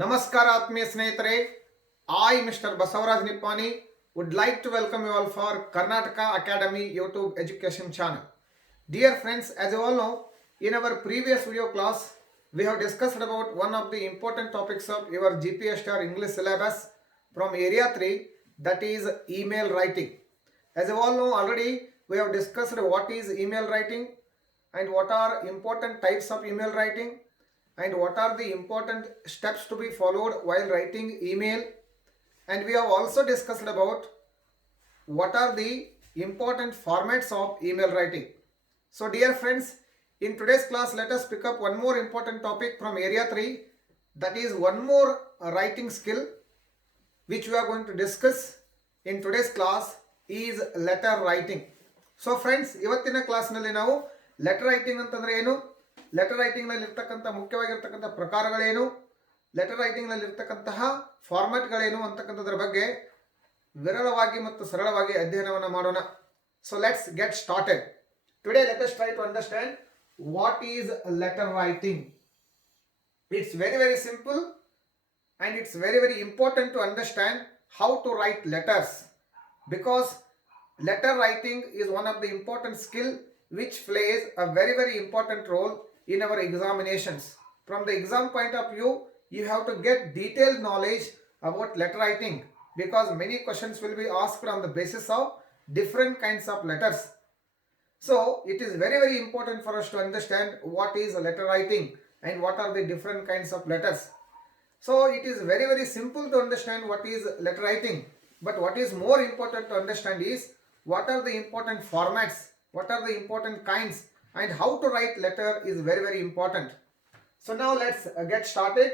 ನಮಸ್ಕಾರ ಆತ್ಮೀಯ ಸ್ನೇಹಿತರೆ. I, Mr. Basavaraj Nippani, would like to welcome you all for Karnataka Academy YouTube education channel. Dear friends, as you all know, in our previous video class, we have discussed about one of the important topics of your GPSTR English syllabus from Area 3, that is email writing. As you all know already, we have discussed what is email writing and what are important types of email writing and what are the important steps to be followed while writing email, and we have also discussed about what are the important formats of email writing. So dear friends, in today's class let us pick up one more important topic from area 3, that is one more writing skill which we are going to discuss in today's class is letter writing. So friends, ಇವತ್ತಿನ ಕ್ಲಾಸ್ನಲ್ಲಿ ನಾವು letter writing ಅಂತಂದ್ರೆ ಏನು, letter ರೈಟಿಂಗ್ನಲ್ಲಿ ಇರ್ತಕ್ಕಂಥ ಮುಖ್ಯವಾಗಿರ್ತಕ್ಕಂಥ ಪ್ರಕಾರಗಳೇನು, letter ರೈಟಿಂಗ್ನಲ್ಲಿ ಇರ್ತಕ್ಕಂತಹ ಫಾರ್ಮ್ಯಾಟ್ಗಳೇನು ಅಂತಕ್ಕಂಥದ್ರ ಬಗ್ಗೆ ವಿರಳವಾಗಿ ಮತ್ತು ಸರಳವಾಗಿ ಅಧ್ಯಯನವನ್ನು ಮಾಡೋಣ. So let's get started. Today let us try to understand what is letter writing. It's very very simple and it's very very important to understand how to write letters, because letter writing is one of the important skill which plays a very very important role in our examinations. From the exam point of view, you have to get detailed knowledge about letter writing, because many questions will be asked on the basis of different kinds of letters. So it is very very important for us to understand what is letter writing and what are the different kinds of letters. So it is very very simple to understand what is letter writing, but what is more important to understand is what are the important formats, what are the important kinds, and how to write letter is very very important. So now let's get started.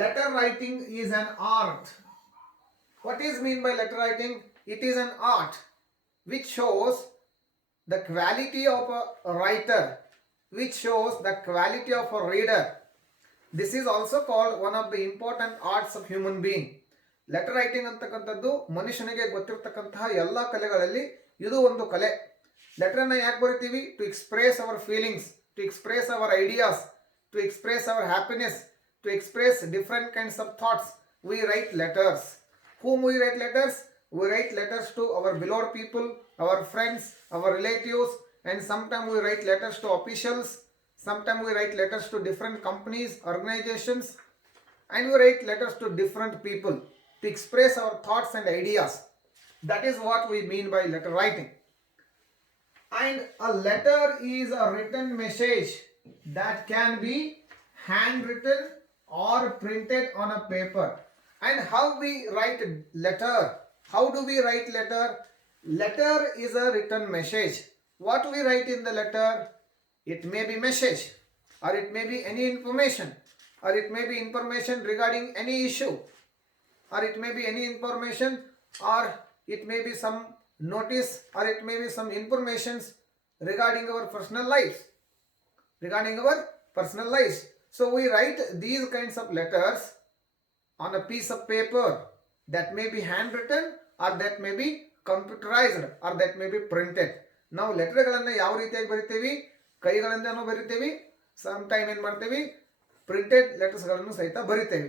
Letter writing is an art. What is mean by letter writing? It is an art which shows the quality of a writer, which shows the quality of a reader. This is also called one of the important arts of human being. Letter writing ಅಂತಕ್ಕಂಥದ್ದು ಮನುಷ್ಯನಿಗೆ ಗೊತ್ತಿರತಕ್ಕಂತಹ ಎಲ್ಲ ಕಲೆಗಳಲ್ಲಿ ಇದು ಒಂದು ಕಲೆ. ಲೆಟರ್ನ ಯಾಕೆ ಬರಿತೀವಿ? To express our feelings, to express our ideas, to express our happiness, to express different kinds of thoughts. We write letters. Whom we write letters? We write letters to our beloved people, our friends, our relatives, and sometimes we write letters to officials. Sometimes we write letters to different companies, organizations, and we write letters to different people to express our thoughts and ideas. That is what we mean by letter writing. And a letter is a written message that can be handwritten or printed on a paper. And how we write letter? How do we write letter? Letter is a written message. What we write in the letter? It may be message, or it may be any information, or it may be information regarding any issue, or it may be any information, or it may be some notice, or it may be some informations regarding our personal lives, So we write these kinds of letters on a piece of paper that may be handwritten, or that may be computerized, or that may be printed. ನಾವು ಲೆಟರ್ಗಳನ್ನು ಯಾವ ರೀತಿಯಾಗಿ ಬರಿತೀವಿ? ಕೈಗಳಿಂದನೂ ಬರಿತೀವಿ, some time ಏನು ಮಾಡ್ತೀವಿ, printed ಲೆಟರ್ಸ್ಗಳನ್ನು ಸಹಿತ ಬರಿತೇವೆ.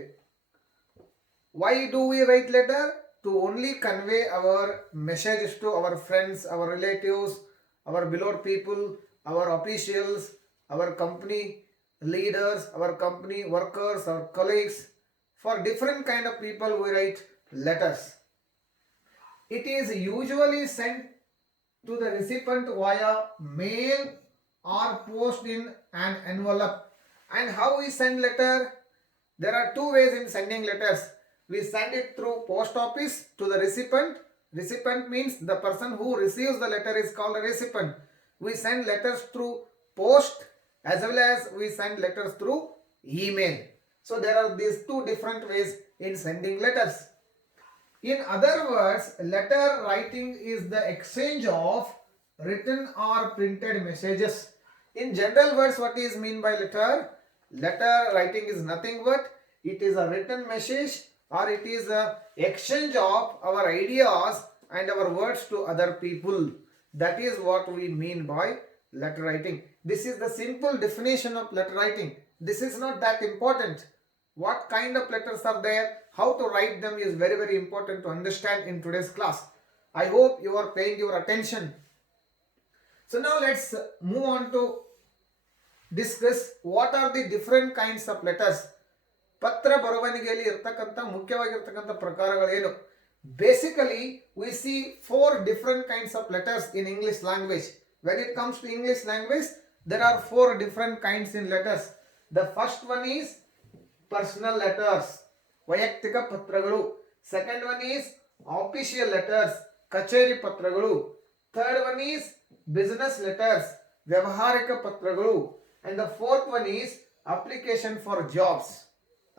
Why do we write letter? To only convey our messages to our friends, our relatives, our beloved people, our officials, our company leaders, our company workers, our colleagues. For different kind of people we write letters. It is usually sent to the recipient via mail or post in an envelope. And how we send letter? There are two ways in sending letters. We send it through post office to the recipient. Recipient means the person who receives the letter is called a recipient. We send letters through post as well as we send letters through email. So there are these two different ways in sending letters. In other words, letter writing is the exchange of written or printed messages. In general words, what is mean by letter? Letter writing is nothing but it is a written message, or it is a exchange of our ideas and our words to other people. That is what we mean by letter writing. This is the simple definition of letter writing. This is not that important. what kind of letters are there, how to write them is very very important to understand in today's class. I hope you are paying your attention. So now let's move on to discuss what are the different kinds of letters. ಪತ್ರ ಬರವಣಿಗೆಯಲ್ಲಿ ಇರ್ತಕ್ಕಂಥ ಮುಖ್ಯವಾಗಿರ್ತಕ್ಕಂಥ ಪ್ರಕಾರಗಳೇನು. Basically we see 4 different kinds of letters in English language. When it comes to English language, there are 4 different kinds in letters. The first one is personal letters, ವೈಯಕ್ತಿಕ ಪತ್ರಗಳು. Second one is official letters, ಕಚೇರಿ ಪತ್ರಗಳು. Third one is business letters, ವ್ಯಾವಹಾರಿಕ ಪತ್ರಗಳು. And the fourth one is application for jobs.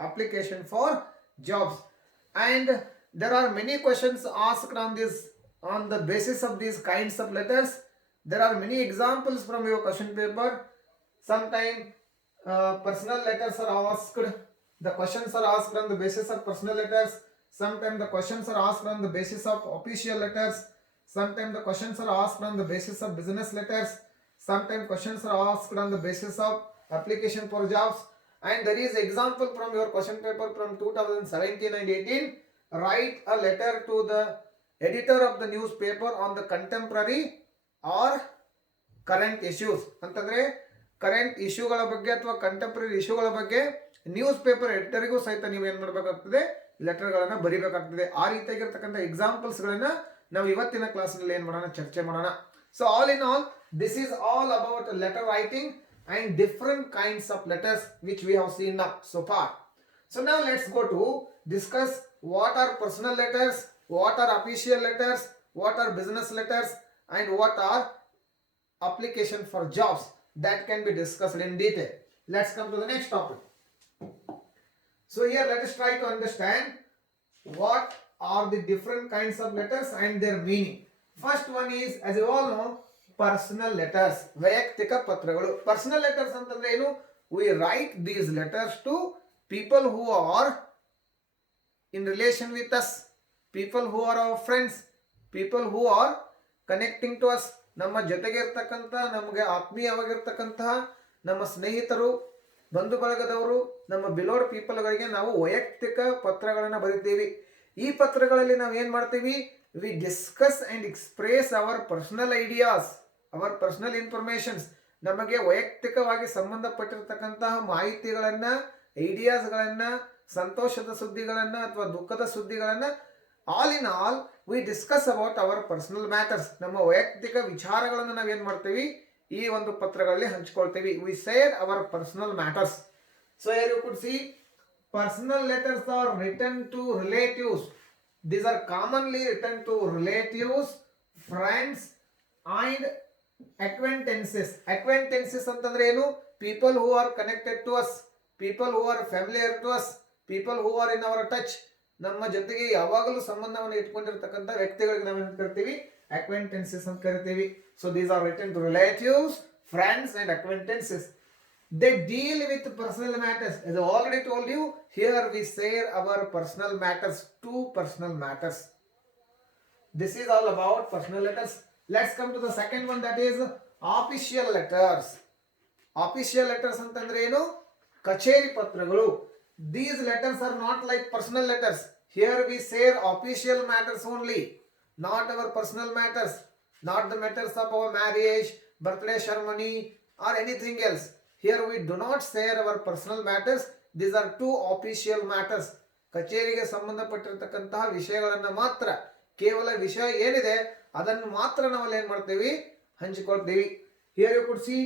Application for jobs. And there are many questions asked on the basis of these kinds of letters. There are many examples from your question paper. Sometimes personal letters are asked. The questions are asked on the basis of personal letters. Sometimes the questions are asked on the basis of official letters. Sometimes the questions are asked on the basis of business letters. Sometimes questions are asked on the basis of application for jobs. And there is example from your question paper from 2017 and 18. Write a letter to the editor of the newspaper on the contemporary or current issues. ಅಂತಂದ್ರೆ current ಇಶ್ಯೂಗಳ ಬಗ್ಗೆ ಅಥವಾ contemporary ಇಶ್ಯೂಗಳ ಬಗ್ಗೆ news paper ಎಡಿಟರ್ಗೂ ಸಹಿತ ನೀವು ಏನು ಮಾಡಬೇಕಾಗ್ತದೆ, ಲೆಟರ್ಗಳನ್ನು ಬರೀಬೇಕಾಗ್ತದೆ. ಆ ರೀತಿಯಾಗಿರ್ತಕ್ಕಂಥ ಎಕ್ಸಾಂಪಲ್ಸ್ಗಳನ್ನ ನಾವು ಇವತ್ತಿನ ಕ್ಲಾಸ್ನಲ್ಲಿ ಏನು ಮಾಡೋಣ, ಚರ್ಚೆ ಮಾಡೋಣ. So all in all, this is all about letter writing and different kinds of letters which we have seen now so far. So now let's go to discuss what are personal letters, what are official letters, what are business letters, and what are application for jobs. That can be discussed in detail. Let's come to the next topic. So here let us try to understand what are the different kinds of letters and their meaning. First one is, as you all know, personal letters, ವೈಯಕ್ತಿಕ ಪತ್ರಗಳು. Personal letters ಅಂತಂದ್ರೆ ಏನು? We write these letters to people who are in relation with us, people who are our friends, people who are connecting to us. ನಮ್ಮ ಜೊತೆಗೆ ಇರ್ತಕ್ಕಂಥ, ನಮಗೆ ಆತ್ಮೀಯವಾಗಿರ್ತಕ್ಕಂತಹ ನಮ್ಮ ಸ್ನೇಹಿತರು, ಬಂಧು ಬಳಗದವರು, ನಮ್ಮ ಬಿಲೋಡ್ ಪೀಪಲ್ಗಳಿಗೆ ನಾವು ವೈಯಕ್ತಿಕ ಪತ್ರಗಳನ್ನು ಬರೀತೀವಿ. ಈ ಪತ್ರಗಳಲ್ಲಿ ನಾವು ಏನು ಮಾಡ್ತೀವಿ? We discuss and express our personal ideas, our personal informations. ನಮಗೆ ವೈಯಕ್ತಿಕವಾಗಿ ಸಂಬಂಧಪಟ್ಟಿರ್ತಕ್ಕಂತಹ ಮಾಹಿತಿಗಳನ್ನು, ಐಡಿಯಾಸ್ಗಳನ್ನು, ಸಂತೋಷದ ಸುದ್ದಿಗಳನ್ನು ಅಥವಾ ದುಃಖದ ಸುದ್ದಿಗಳನ್ನು, all in all we discuss about our personal matters. ನಮ್ಮ ವೈಯಕ್ತಿಕ ವಿಚಾರಗಳನ್ನು ನಾವೇನು ಮಾಡ್ತೀವಿ, ಈ ಒಂದು ಪತ್ರಗಳಲ್ಲಿ ಹಂಚ್ಕೊಳ್ತೀವಿ. We share our personal matters. So here you could see personal letters are written to relatives. These are commonly written to relatives, friends and acquaintances. Acquaintances ಅಂತಂದ್ರೆ ಏನು? People who are connected to us, people who are familiar to us, people who are in our touch. ನಮ್ಮ ಜೊತೆಗೆ ಯಾವಾಗಲೂ ಸಂಬಂಧವನ್ನು ಇಟ್ಕೊಂಡಿರ್ತಕ್ಕಂಥ ವ್ಯಕ್ತಿಗಳಿಗೆ ನಾವು ಏನು ಕರಿತೀವಿ? acquaintances ಅಂತ ಕರಿತೀವಿ. So these are written to relatives, friends and acquaintances. They deal with personal matters. As I already told you, here we share our personal matters to personal matters. This is all about personal letters. Let's come to the second one, that is official letters. Official letters ಅಂತಂದ್ರೆ ಏನು? ಕಚೇರಿ ಪತ್ರಗಳು. These letters are not like personal letters. Here we share official matters only, not our personal matters, not the matters of our marriage, birthday ceremony or anything else. Here we do not share our personal matters. These are two official matters. ಕಚೇರಿಗೆ ಸಂಬಂಧಪಟ್ಟಿರತಕ್ಕಂತಹ ವಿಷಯಗಳನ್ನು ಮಾತ್ರ, ಕೇವಲ ವಿಷಯ ಏನಿದೆ ಅದನ್ನು ಮಾತ್ರ ನಾವು ಏನು ಮಾಡ್ತೀವಿ? ಹಂಚಿಕೊಳ್ತೀವಿ. Here you could see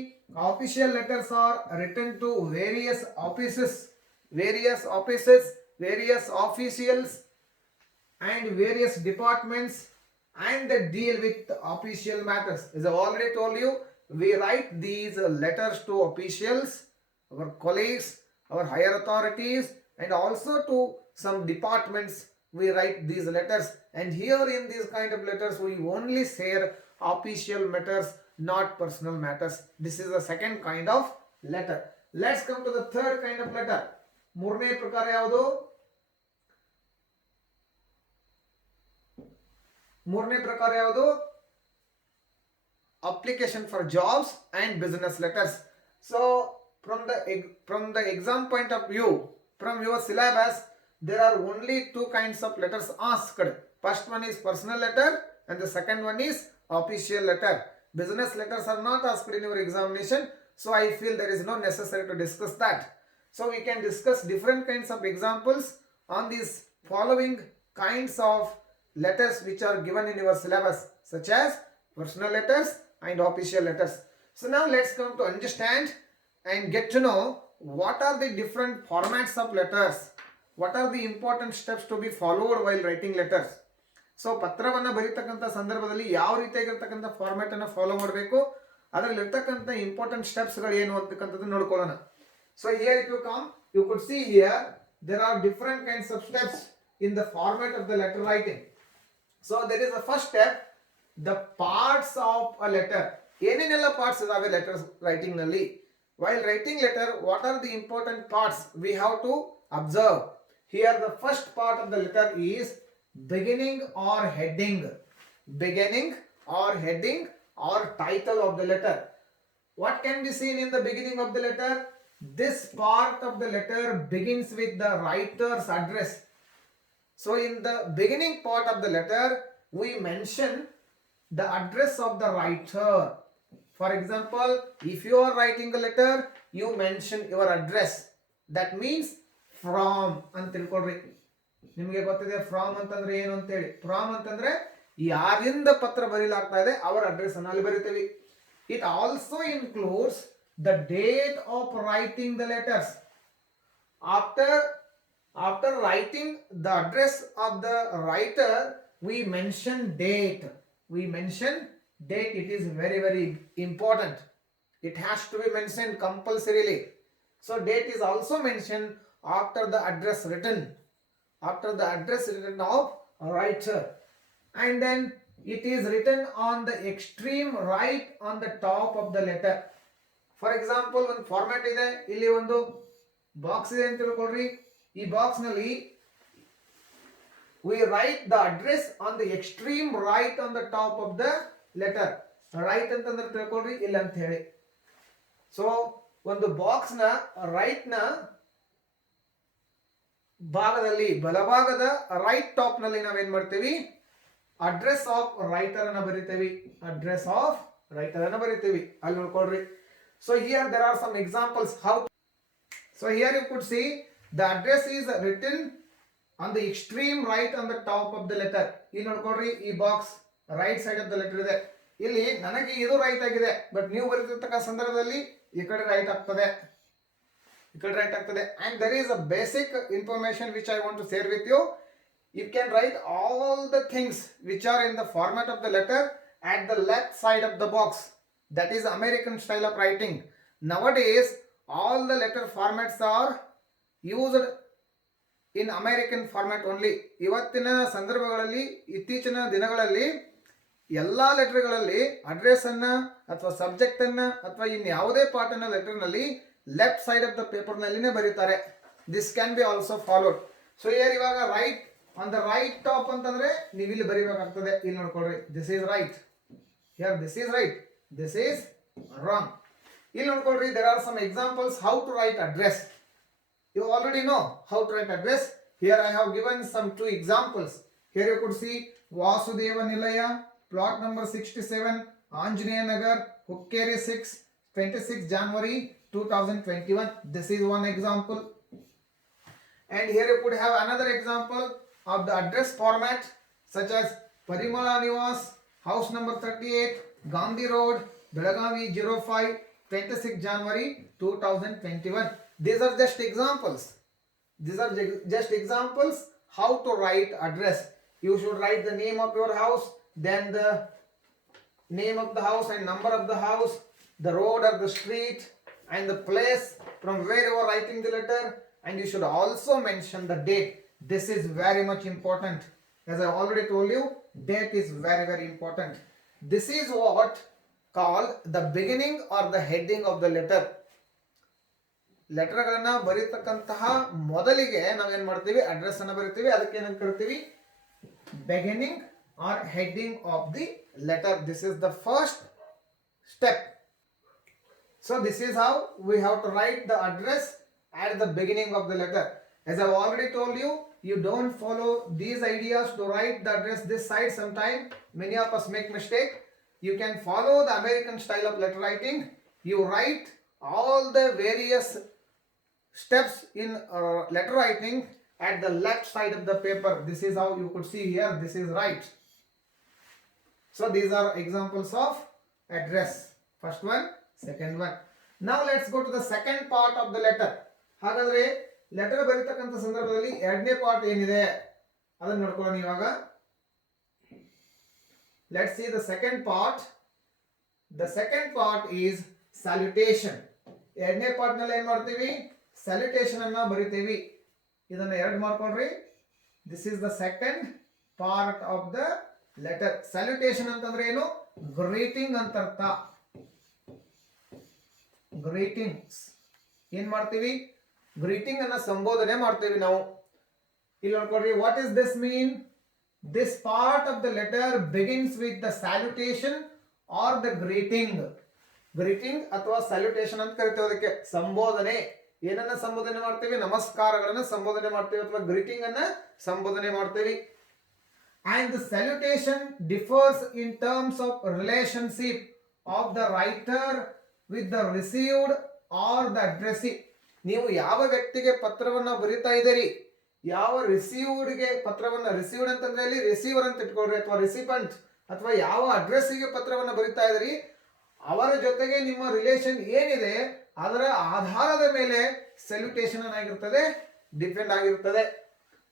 official letters are written to various offices, various officials and various departments, and they deal with official matters. As I already told you, we write these letters to officials, our colleagues, our higher authorities, and also to some departments. We write these letters, and here in these kind of letters we only share official matters, not personal matters. This is the second kind of letter. Let's come to the third kind of letter. ಮೂರನೇ ಪ್ರಕಾರ ಯಾವುದು? Application for jobs and business letters. So from the exam point of view, From your syllabus, there are only two kinds of letters asked. First one is personal letter and the second one is official letter. Business letters are not asked in your examination, so I feel there is no necessary to discuss that. So we can discuss different kinds of examples on these following kinds of letters which are given in your syllabus, such as personal letters and official letters. So now let's come to understand and get to know what are the different formats of letters, what are the important steps to be followed while writing letters. So ಪತ್ರವನ್ನು ಬರೀತಕ್ಕಂಥ ಸಂದರ್ಭದಲ್ಲಿ ಯಾವ ರೀತಿಯಾಗಿರ್ತಕ್ಕಂಥ format ಅನ್ನು follow ಮಾಡಬೇಕು, ಅದರಲ್ಲಿ ಇರ್ತಕ್ಕಂಥ important ಸ್ಟೆಪ್ಸ್ಗಳು ಏನು ಅಂತಕ್ಕಂಥದ್ದು ನೋಡ್ಕೊಳ್ಳೋಣ. So here if you come, you could see here there are different kinds of steps in the format of the letter writing. So there is the first step, the parts of a letter. ಏನೇನೆಲ್ಲ parts ಇದಾವೆ letters writing ನಲ್ಲಿ. While writing letter, what are the important parts we have to observe? Here the first part of the letter is beginning or heading. Beginning or heading or title of the letter. What can be seen in the beginning of the letter? This part of the letter begins with the writer's address. So in the beginning part of the letter, we mention the address of the writer. For example, if you are writing a letter, you mention your address. That means from ಅಂತ ತಿಳ್ಕೊಳ್ರಿ. ನಿಮಗೆ ಗೊತ್ತಿದೆ from ಅಂತಂದ್ರೆ ಏನು ಅಂತ ಹೇಳಿ. From ಅಂತಂದ್ರೆ ಯಾರಿಂದ ಪತ್ರ ಬರೀಲಾಗ್ತಾ ಇದೆ ಅವರ ಅಡ್ರೆಸ್ ಅನ್ನು ಅಲ್ಲಿ ಬರೀತೀವಿ. It also includes the date of writing the letters. After writing the address of the writer, we mention date. We mention date. It is very, very important. It has to be mentioned compulsorily. So date is also mentioned after the address written. After the address written of a writer. And then it is written on the extreme right on the top of the letter. For example ಒಂದು format ಇದೆ, ಇಲ್ಲಿ ಒಂದು box ಇದೆ ಅಂತ ತಿಳ್ಕೊಳ್ರಿ. ಈ box ನಲ್ಲಿ we write the address on the extreme right on the top of the letter. Right ಅಂತಂದ್ರೆ ತಿಳ್ಕೊಳ್ರಿ ಇಲ್ಲ ಅಂತ ಹೇಳಿ. ಸೊ ಒಂದು ಬಾಕ್ಸ್ ನ ರೈಟ್ ನ ಭಾಗದಲ್ಲಿ ಬಲಭಾಗದ ರೈಟ್ ಟಾಪ್ ನಲ್ಲಿ ನಾವೇನ್ ಮಾಡ್ತೀವಿ, ಅಡ್ರೆಸ್ ಆಫ್ ರೈಟರ್ ಅನ್ನ ಬರಿತೀವಿ. ಅಡ್ರೆಸ್ ಆಫ್ ರೈಟರ್ ಅನ್ನ ಬರಿತೀವಿ, ಅಲ್ಲಿ ನೋಡ್ಕೊಳ್ರಿ. So here there are some examples how. So here you could see the address is written on the extreme right on the top of the letter. ಇಲ್ಲಿ ನೋಡ್ಕೊಳ್ರಿ, ಈ box right side of the letter ಇದೆ. ಇಲ್ಲಿ ನನಗೆ ಇದು right ಆಗಿದೆ, but ನೀವು ಬರೀತಿರ್ತಕ್ಕ ಸಂದರ್ಭದಲ್ಲಿ ಈ ಕಡೆ ರೈಟ್ ಆಗ್ತದೆ, ಈ ಕಡೆ ರೈಟ್ ಆಗ್ತದೆ. And there is a basic information which I want to share with you. You can write all the things which are in the format of the letter at the left side of the box. That is American style of writing. Nowadays, all the letter formats are used in American format only. ಇವತ್ತಿನ ಸಂದರ್ಭಗಳಲ್ಲಿ, ಇತ್ತೀಚಿನ ದಿನಗಳಲ್ಲಿ ಎಲ್ಲ ಲೆಟರ್ಗಳಲ್ಲಿ address ಅನ್ನ ಅಥವಾ subject ಅನ್ನ ಅಥವಾ ಇನ್ಯಾವುದೇ ಪಾರ್ಟ್ ಅನ್ನ ಲೆಟರ್ ನಲ್ಲಿ left side of the paper ನಲ್ಲಿನೇ ಬರೀತಾರೆ. This can be also followed. So here ಇವಾಗ right on the right top ಅಂತಂದ್ರೆ ನೀವು ಇಲ್ಲಿ ಬರೀಬೇಕಾಗ್ತದೆ. ಇಲ್ಲಿ ನೋಡ್ಕೊಳ್ರಿ, this is right. Here this is right, this is wrong. ಇಲ್ಲಿ ನೋಡ್ಕೊಳ್ರಿ, there are some examples how to write address. You already know how to write address. Here I have given some two examples. Here you could see Vasudeva Nilaya, plot number 67, Anjaneya Nagar, Hukkeri 6, 26 January 2021. This is one example. And here you could have another example of the address format, such as Parimala Nivas, house number 38, Gandhi Road, Belagavi 05, 26 January 2021. These are just examples. These are just examples how to write address. You should write the name of your house, then the name of the house and number of the house, the road or the street, and the place from where you are writing the letter. And you should also mention the date. This is very much important. As I already told you, date is very, very important. This is what called the beginning or the heading of the letter. ಲೆಟರ್ಗಳನ್ನ ಬರೀತಕ್ಕಂತಹ ಮೊದಲಿಗೆ ನಾವೇನ್ ಮಾಡ್ತೀವಿ, address ಅನ್ನ ಬರೀತೀವಿ. ಅದಕ್ಕೆ ಏನಂತ ಕರಿತೀವಿ, beginning or heading of the letter. This is the first step. So this is how we have to write the address at the beginning of the letter. As I've already told you, you don't follow these ideas to write the address this side. Sometime many of us make mistake. You can follow the American style of letter writing. You write all the various steps in letter writing at the left side of the paper. This is how you could see here. This is right. So these are examples of address. First one, second one. Now let's go to the second part of the letter. ಹಾಗಾದ್ರೆ letter ಬರೀತಕ್ಕಂಥ ಸಂದರ್ಭದಲ್ಲಿ ಎರಡನೇ part ಏನಿದೆ ಅದನ್ನು ನೋಡ್ಕೊಳ್ಳೋಣ ಇವಾಗ. Let's see the second part. The second part is salutation. ಎರಡನೇ part ನಲ್ಲಿ ಏನ್ ಮಾಡ್ತೀವಿ? Salutation ಅನ್ನ ಬರಿತೀವಿ. ಇದನ್ನ ಎರಡು ಮಾಡ್ಕೊಳ್ರಿ. This is the second part of the letter. Salutation ಅಂತಂದ್ರೆ ಏನು? Greeting ಅಂತ ಅರ್ಥ. Greetings. ಏನ್ ಮಾಡ್ತೀವಿ? ಗ್ರೀಟಿಂಗ್ ಅನ್ನ ಸಂಬೋಧನೆ ಮಾಡ್ತೀವಿ ನಾವು. ಇಲ್ಲಿ ನೋಡ್ಕೊಳ್ರಿ, what is this mean? This part of the letter begins with the salutation or the greeting. Greeting ಅಥವಾ ಸ್ಯಾಲ್ಯುಟೇಷನ್ ಅಂತ ಕರಿತೀವಿ. ಅದಕ್ಕೆ ಸಂಬೋಧನೆ. ಏನನ್ನ ಸಂಬೋಧನೆ ಮಾಡ್ತೀವಿ? ನಮಸ್ಕಾರಗಳನ್ನ ಸಂಬೋಧನೆ ಮಾಡ್ತೀವಿ ಅಥವಾ ಗ್ರೀಟಿಂಗ್ ಅನ್ನ ಸಂಬೋಧನೆ ಮಾಡ್ತೀವಿ. And the salutation differs in terms of relationship of the writer with the received or the addressee. ನೀವು ಯಾವ ವ್ಯಕ್ತಿಗೆ ಪತ್ರವನ್ನ ಬರೀತಾ ಇದ್ದೀರಿ, ಯಾವ ರಿಸೀವ್ಡ್ಗೆ ಪತ್ರವನ್ನ, ರಿಸೀವ್ಡ್ ಅಂತಂದ್ರೆ ಇಲ್ಲಿ ರಿಸೀವರ್ ಅಂತ ಇಟ್ಕೊಳ್ರಿ, ಅಥವಾ ರಿಸಿಪೆಂಟ್, ಅಥವಾ ಯಾವ ಅಡ್ರೆಸ್ಸಿಗೆ ಪತ್ರವನ್ನ ಬರೀತಾ ಇದ್ದೀರಿ ಅವರ ಜೊತೆಗೆ ನಿಮ್ಮ ರಿಲೇಷನ್ ಏನಿದೆ ಅದರ ಆಧಾರದ ಮೇಲೆ ಸಲ್ಯೂಟೇಷನ್ ಆಗಿರ್ತದೆ, ಡಿಪೆಂಡ್ ಆಗಿರ್ತದೆ.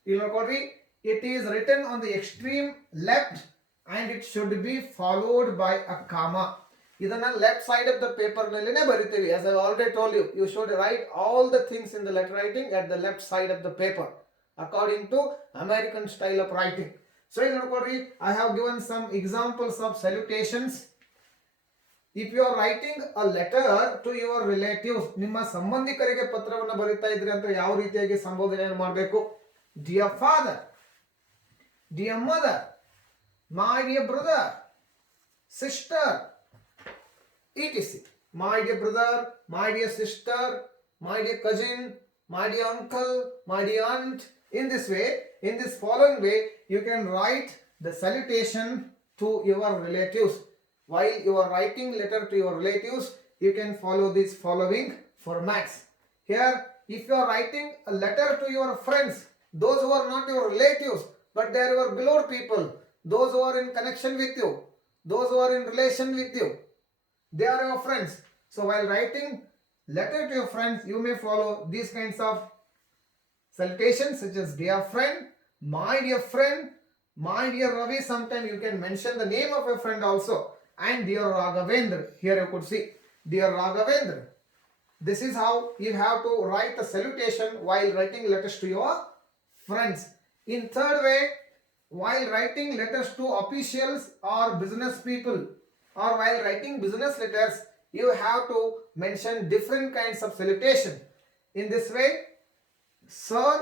ಇಲ್ಲಿ ನೋಡ್ಕೊಳ್ರಿ, it is written on the extreme left and it should be followed by a comma. ಇದನ್ನ left side of the paper ನಲ್ಲಿನೇ ಬರಿತೀವಿ. as I already told you, you should write all the things in the letter writing at the left side of the paper according to American style of writing. So ಇಲ್ಲಿ ನೋಡ್ಕೊಳ್ರಿ, I have given some examples of salutations. If you are writing a letter to your relatives, ನಿಮ್ಮ ಸಂಬಂಧಿಕರಿಗೆ ಪತ್ರವನ್ನ ಬರೀತಾ ಇದ್ರಿ ಅಂತ ಯಾವ ರೀತಿಯಾಗಿ ಸಂಬೋಧನೆಯನ್ನು ಮಾಡಬೇಕು? Dear father, dear mother, my dear brother, sister, etc. My dear brother, my dear sister, my dear cousin, my dear uncle, my dear aunt. In this way, in this following way, you can write the salutation to your relatives. While you are writing letter to your relatives, you can follow these following formats. Here, if you are writing a letter to your friends, those who are not your relatives, but they are your beloved people, those who are in connection with you, those who are in relation with you, they are your friends. So while writing letter to your friends, you may follow these kinds of salutations such as dear friend, my dear friend, my dear Ravi. Sometimes you can mention the name of a friend also. And dear Raghavendra. Here you could see dear Raghavendra. This is how you have to write a salutation while writing letters to your friends. In third way, while writing letters to officials or business people, or while writing business letters, you have to mention different kinds of salutation. In this way, sir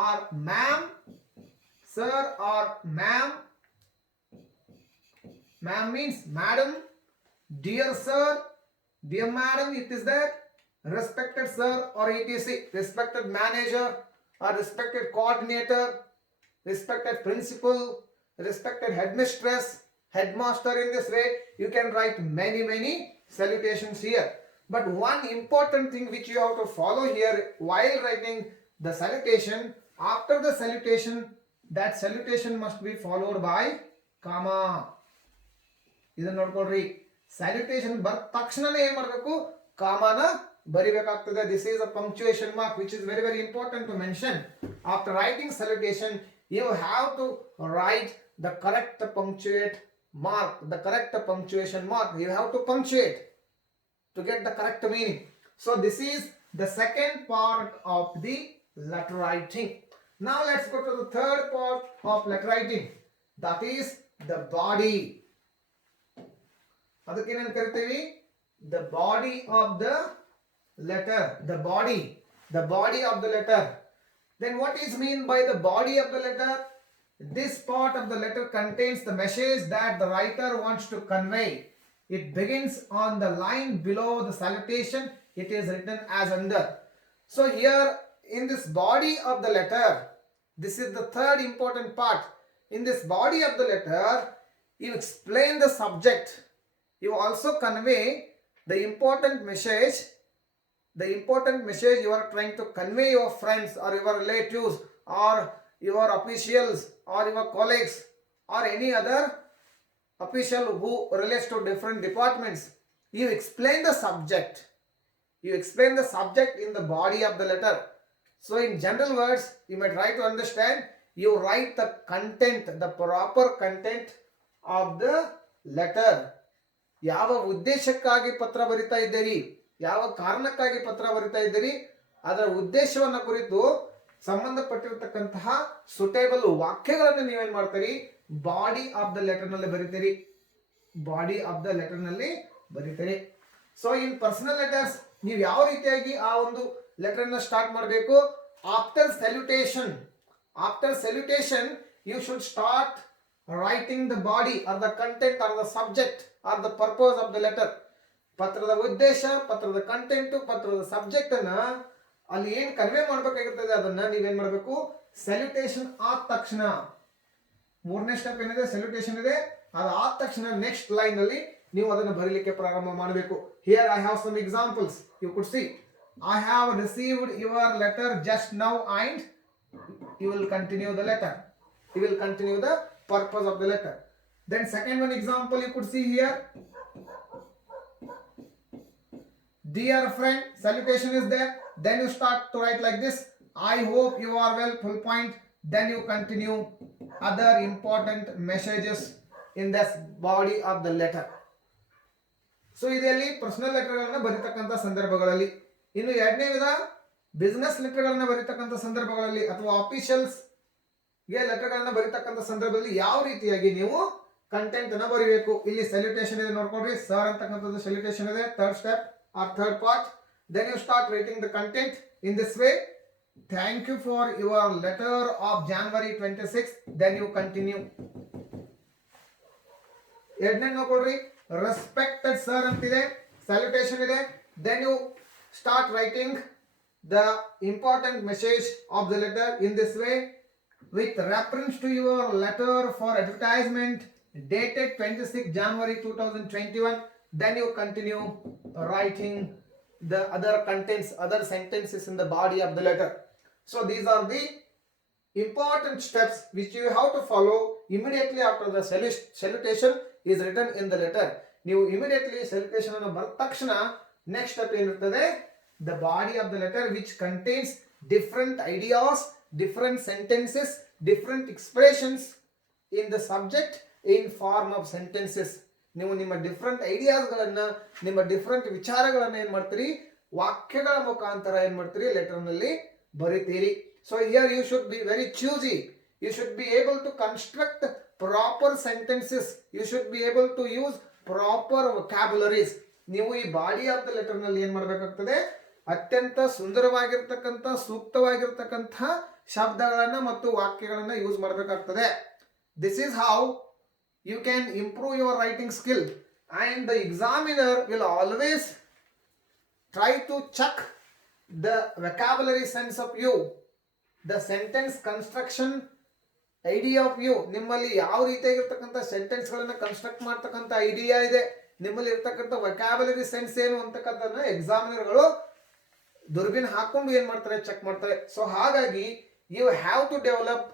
or ma'am, sir or ma'am. Ma'am means madam, dear sir, dear madam, it is that, respected sir or etc, respected manager or respected coordinator, respected principal, respected headmistress, headmaster. In this way, you can write many salutations here. But one important thing which you have to follow here while writing the salutation, after the salutation, that salutation must be followed by comma. ಇದನ್ನ ನೋಡ್ಕೊಳ್ರಿ, salutation ಬರ್ದ ತಕ್ಷಣನೇ ಏನ್ ಮಾಡಬೇಕು? ಕಾಮಾನ ಬರಿಬೇಕಾಗ್ತದೆ. This is a punctuation mark which is very important to mention. After writing salutation, you have to write the correct punctuate mark, the correct punctuation mark. You have to punctuate to get the correct meaning. So this is the second part of the letter writing. Now let's go to the third part of letter writing. That is the body. ಅದಕ್ಕೆ ಏನೇನು ಕರಿತೀವಿ? The body of the letter. The body of the letter. Then what is mean by the body of the letter? This part of the letter contains the message that the writer wants to convey. It begins on the line below the salutation. It is written as under. So here in this body of the letter, this is the third important part. In this body of the letter, you explain the subject. You also convey the important message. The important message you are trying to convey your friends or your relatives or your officials or your colleagues or any other official who relates to different departments. You explain the subject. You explain the subject in the body of the letter. So in general words, you may try to understand. You write the content, the proper content of the letter. ಯಾವ ಉದ್ದೇಶಕ್ಕಾಗಿ ಪತ್ರ ಬರಿತಾ ಇದ್ದೀರಿ, ಯಾವ ಕಾರಣಕ್ಕಾಗಿ ಪತ್ರ ಬರಿತಾ ಇದ್ದೀರಿ, ಅದರ ಉದ್ದೇಶವನ್ನ ಕುರಿತು ಸಂಬಂಧಪಟ್ಟಿರತಕ್ಕಂತಹ ಸುಟೇಬಲ್ ವಾಕ್ಯಗಳನ್ನು ನೀವೇನ್ ಮಾಡ್ತೀರಿ, ಬಾಡಿ ಆಫ್ ದ ಲೆಟರ್ ನಲ್ಲಿ ಬರಿತೀರಿ. ಬಾಡಿ ಆಫ್ ದ ಲೆಟರ್ ನಲ್ಲಿ ಬರಿತೀರಿ. ಸೊ ಇನ್ ಪರ್ಸನಲ್ ಲೆಟರ್ಸ್ ನೀವು ಯಾವ ರೀತಿಯಾಗಿ ಆ ಒಂದು ಲೆಟರ್ ಅನ್ನ ಸ್ಟಾರ್ಟ್ ಮಾಡಬೇಕು. After salutation, after salutation you should start writing the body or the content or the subject or the purpose of the letter. ಪತ್ರದ ಉದ್ದೇಶ, ಪತ್ರದ ಕಂಟೆಂಟ್, ಪತ್ರದ ಸಬ್ಜೆಕ್ಟ್ ಅನ್ನ ಅಲ್ಲಿ ಏನ್ ಕನ್ವೆ ಮಾಡಬೇಕಾಗಿರ್ತದೆ ಅದನ್ನ ನೀವೇನ್ ಮಾಡಬೇಕು, ಸ್ಯಾಲ್ಯುಟೇಷನ್ ಆದ ತಕ್ಷಣ, ಮೂರನೇ ಸ್ಟೆಪ್ ಏನಿದೆ ಸ್ಯಾಲ್ಯುಟೇಷನ್ ಇದೆ, ಅದಾದ ತಕ್ಷಣ ನೆಕ್ಸ್ಟ್ ಲೈನ್ ಅಲ್ಲಿ ನೀವು ಅದನ್ನು ಬರೀಲಿಕ್ಕೆ ಪ್ರಾರಂಭ ಮಾಡಬೇಕು. Here I have some examples. You could see, I have received your letter just now and you will continue the letter. You will continue the purpose of the letter. Then second one example you could see here. Dear friend, salutation is there. Then you start to write like this. I hope you are well, full point. Then you continue other important messages in this body of the letter. So ಇದರಲ್ಲಿ personal ಲೆಟರ್ಗಳನ್ನು ಬರೀತಕ್ಕಂಥ ಸಂದರ್ಭಗಳಲ್ಲಿ. ಇನ್ನು ಎರಡನೇ ವಿಧ business ಲೆಟರ್ಗಳನ್ನು ಬರೀತಕ್ಕಂಥ ಸಂದರ್ಭಗಳಲ್ಲಿ ಅಥವಾ officials ಲೆಟರ್ಗಳನ್ನ ಬರೀತಕ್ಕಂಥ ಸಂದರ್ಭದಲ್ಲಿ ಯಾವ ರೀತಿಯಾಗಿ ನೀವು ಕಂಟೆಂಟ್ ಅನ್ನ ಬರೀಬೇಕು. ಇಲ್ಲಿ ಸಲ್ಯೂಟೇಷನ್ ಇದೆ ನೋಡ್ಕೊಡ್ರಿ, ಸರ್ ಅಂತಕ್ಕಂಥದ್ದು ಸಲ್ಯೂಟೇಷನ್ ಇದೆ, third step or third part. Then you start writing the content in this way. Thank you for your letter of January 26. Then you continue. ಎರಡನೇ ನೋಡ್ಕೊಡ್ರಿ, ರೆಸ್ಪೆಕ್ಟೆಡ್ ಸರ್ ಅಂತಿದೆ, ಸಲ್ಯೂಟೇಷನ್ ಇದೆ. Then you start writing the important message of the letter in this way. With reference to your letter for advertisement dated 26 January 2021, then you continue writing the other contents, other sentences in the body of the letter. So these are the important steps which you have to follow immediately after the salutation is written in the letter. ನೀವು immediately salutation ಅನ್ನು ಬರೆದ ತಕ್ಷಣ next step ಏನಿರ್ತದೆ, the body of the letter which contains different ideas, different sentences, different expressions in the subject in form of sentences. ನೀವು ನಿಮ್ಮ different ಐಡಿಯಾಸ್ಗಳನ್ನ, ನಿಮ್ಮ different ವಿಚಾರಗಳನ್ನ ಏನ್ ಮಾಡ್ತೀರಿ, ವಾಕ್ಯಗಳ ಮುಖಾಂತರ ಏನ್ ಮಾಡ್ತೀರಿ, ಲೆಟರ್ ನಲ್ಲಿ ಬರೀತೀರಿ. So here you should be very choosy. You should be able to construct proper sentences. You should be able to use proper vocabularies. ನೀವು ಈ ಬಾಡಿ ಆಫ್ ದ ಲೆಟರ್ ನಲ್ಲಿ ಏನ್ ಮಾಡ್ಬೇಕಾಗ್ತದೆ, ಅತ್ಯಂತ ಸುಂದರವಾಗಿರ್ತಕ್ಕಂಥ, ಸೂಕ್ತವಾಗಿರ್ತಕ್ಕಂಥ ಶಬ್ದಗಳನ್ನ ಮತ್ತು ವಾಕ್ಯಗಳನ್ನ ಯೂಸ್ ಮಾಡಬೇಕಾಗ್ತದೆ. This is how you can improve your writing skill and the examiner will always try to check the vocabulary sense of you, the sentence construction idea of you. ನಿಮ್ಮಲ್ಲಿ ಯಾವ ರೀತಿಯಾಗಿರ್ತಕ್ಕಂಥ ಸೆಂಟೆನ್ಸ್ಗಳನ್ನ ಕನ್ಸ್ಟ್ರಕ್ಟ್ ಮಾಡ್ತಕ್ಕಂಥ ಐಡಿಯಾ ಇದೆ, ನಿಮ್ಮಲ್ಲಿ ಇರ್ತಕ್ಕಂಥ vocabulary sense ಏನು ಅಂತಕ್ಕಂಥದ್ದನ್ನ ಎಕ್ಸಾಮಿನರ್ಗಳು ದುರ್ಬಿನ್ ಹಾಕೊಂಡು ಏನ್ ಮಾಡ್ತಾರೆ, ಚೆಕ್ ಮಾಡ್ತಾರೆ. ಸೊ ಹಾಗಾಗಿ you have to develop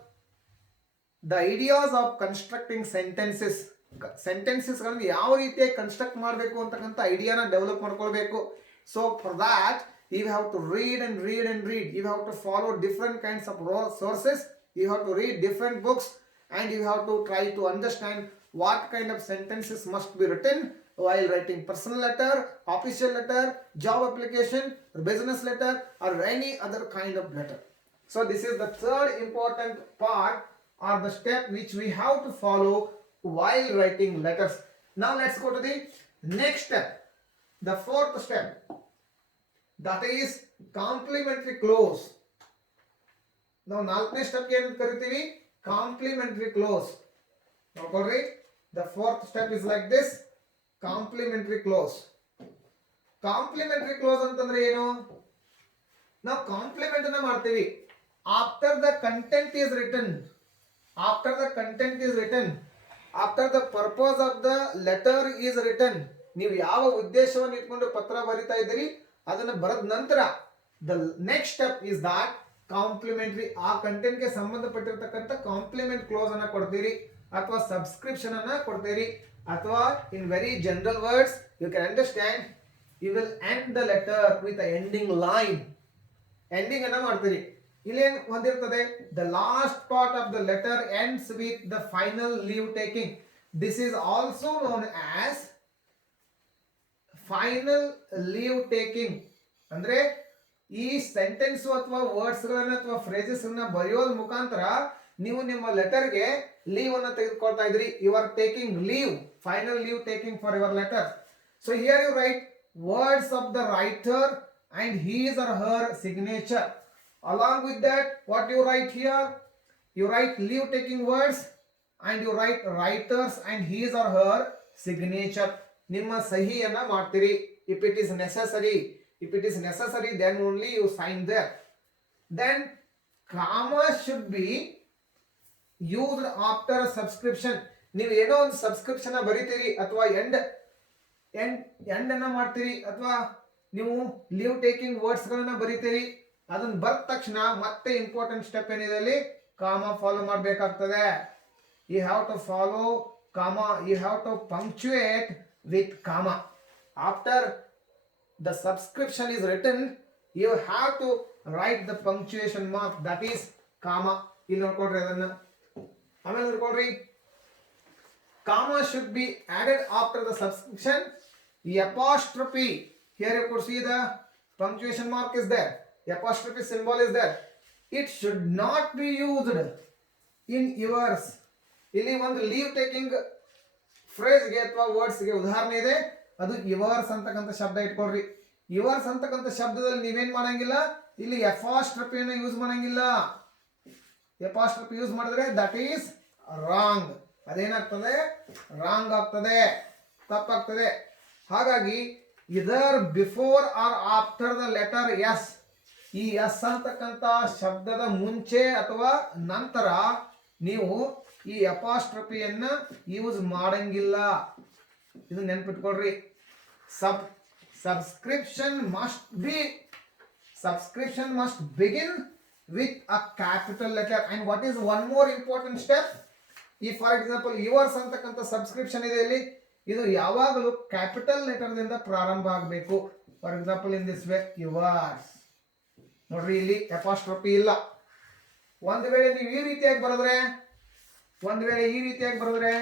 the ideas of constructing sentences. ಸೆಂಟೆನ್ಸಸ್ಗಳನ್ನು ಯಾವ ರೀತಿಯಾಗಿ ಕನ್ಸ್ಟ್ರಕ್ಟ್ ಮಾಡಬೇಕು ಅಂತಕ್ಕಂಥ ಐಡಿಯಾನ ಡೆವಲಪ್ ಮಾಡ್ಕೊಳ್ಬೇಕು. So for that you have to read and read and read. You have to follow different kinds of sources. You have to read different books and you have to try to understand what kind of sentences must be written while writing personal letter, official letter, job application, business letter, or any other kind of letter. So this is the third important part or the step which we have to follow while writing letters. Now let's go to the next step, the fourth step, that is complementary clause. Now ನಾಲ್ಕನೇ step ಏನು ಕರಿತೀವಿ, complimentary close. ನೋಡ್ಕೊಳ್ರಿ, the fourth step is like this, complimentary close. Complimentary close ಅಂತಂದ್ರೆ ಏನು ನಾವು compliment ಅನ್ನ ಮಾಡ್ತೀವಿ. After the content is written, after the content is written, after the purpose of the letter is written, ನೀವು ಯಾವ ಉದ್ದೇಶವನ್ನು ಇಟ್ಕೊಂಡು ಪತ್ರ ಬರಿತಾ ಇದ್ದೀರಿ ಅದನ್ನು ಬರೆದ ನಂತರ the next step is that complementary, ಆ ಕಂಟೆಂಟ್ ಗೆ ಸಂಬಂಧಪಟ್ಟಿರ್ತಕ್ಕಂಥ ಕಾಂಪ್ಲಿಮೆಂಟ್ ಕ್ಲೋಸ್ ಅನ್ನ ಕೊಡ್ತೀರಿ ಅಥವಾ ಸಬ್ಸ್ಕ್ರಿಪ್ಷನ್ ಅನ್ನ ಕೊಡ್ತೀರಿ, ಅಥವಾ in very general words you can understand, you will end the letter with ending line, ending ಅನ್ನ ಮಾಡ್ತೀರಿ. ಇಲ್ಲೇನು ಹೊಂದಿರ್ತದೆ, the last part of the letter ends with the final leave taking. This is also known as final leave taking. ಅಂದ್ರೆ ಈ sentence ಅಥವಾ words ಗಳನ್ನ ಅಥವಾ phrases ಗಳನ್ನ ಬರೆಯೋದ್ರ ಮುಖಾಂತರ ನೀವು ನಿಮ್ಮ ಲೆಟರ್ಗೆ ಲೀವ್ ಅನ್ನ ತೆಗೆದುಕೊಳ್ತಾ ಇದ್ರಿ. You are taking leave, final leave taking for your letter. So here you write words of the writer and his or her signature. Along with that, what you write here? You write leave taking words and you write writers and his or her signature. ನಿಮ್ಮ ಸಹಿಯನ್ನ ಮಾಡ್ತೀರಿ. If it is necessary, if it is necessary, then only you sign there. Then comma should be used after subscription. ನೀವು ಏನೋ ಒಂದು subscription ಬರೀತೀರಿ ಅಥವಾ end ಅನ್ನ ಮಾಡ್ತೀರಿ ಅಥವಾ ನೀವು ಲೀವ್ ಟೇಕಿಂಗ್ ವರ್ಡ್ಸ್ ಗಳನ್ನ ಬರೀತೀರಿ, ಅದನ್ನ ಬರೆದ ತಕ್ಷಣ ಮತ್ತೆ ಇಂಪಾರ್ಟೆಂಟ್ ಸ್ಟೆಪ್ ಏನಿದೆ ಅಲ್ಲಿ, ಕಾಮಾ ಫಾಲೋ ಮಾಡಬೇಕಾಗ್ತದೆ. You have to follow comma, you have to punctuate with comma. After the subscription is written, you have to write the punctuation mark, that is comma. ಇಲ್ಲಿ ನೋಡ್ಕೊಳ್ರಿ ಅದನ್ನ. ಆಮೇಲೆ ನೋಡ್ಕೊಳ್ರಿ, comma should be added after the subscription. apostrophe, here you could see the punctuation mark is there, apostrophe symbol is there. It should not be used in yours. ಇಲ್ಲಿ ಒಂದು leave taking phrase ಗೆ ಅಥವಾ words ಗೆ ಉದಾಹರಣೆ ಇದೆ, ಅದು yours ಅಂತಕ್ಕಂಥ ಶಬ್ದ ಇಟ್ಕೊಳ್ರಿ. ಯುವರ್ಸ್ ಅಂತಕ್ಕಂಥ ಶಬ್ದದಲ್ಲಿ ನೀವೇನ್ ಮಾಡಂಗಿಲ್ಲ, ಇಲ್ಲಿ ಎಪಾಸ್ಟ್ರಫಿಯನ್ನು ಯೂಸ್ ಮಾಡಂಗಿಲ್ಲ. ಎಪಾಸ್ಟ್ರಫಿ ಯೂಸ್ ಮಾಡಿದ್ರೆ ದಟ್ ಈಸ್ ರಾಂಗ್, ಅದೇನಾಗ್ತದೆ, ರಾಂಗ್ ಆಗ್ತದೆ, ತಪ್ಪಾಗ್ತದೆ. ಹಾಗಾಗಿ ಇದರ್ before or after the letter S, ಈ ಎಸ್ ಅಂತಕ್ಕಂಥ ಶಬ್ದದ ಮುಂಚೆ ಅಥವಾ ನಂತರ ನೀವು ಈ ಅಪಾಸ್ಟ್ರಫಿಯನ್ನ ಯೂಸ್ ಮಾಡಂಗಿಲ್ಲ. ಇದು ನೆನ್ಪಿಟ್ಕೊಳ್ರಿ. Subscription must begin with a capital letter. And what is one more important step, ಈ ಫಾರ್ ಎಕ್ಸಾಂಪಲ್ ಯುವರ್ಸ್ ಅಂತಕ್ಕಂಥ ಸಬ್ಸ್ಕ್ರಿಪ್ಷನ್ ಇದೆ ಇಲ್ಲಿ, ಇದು ಯಾವಾಗಲೂ ಕ್ಯಾಪಿಟಲ್ ಲೆಟರ್ ದಿಂದ ಪ್ರಾರಂಭ ಆಗಬೇಕು. For example in this way yours, ನೋಡ್ರಿ ಇಲ್ಲಿ ಅಪಾಸ್ಟ್ರಫಿ ಇಲ್ಲ. ಒಂದು ವೇಳೆ ನೀವು ಈ ರೀತಿಯಾಗಿ ಬರೆದ್ರೆ, ಒಂದು ವೇಳೆ ಈ ರೀತಿಯಾಗಿ ಬರೆದ್ರೆ,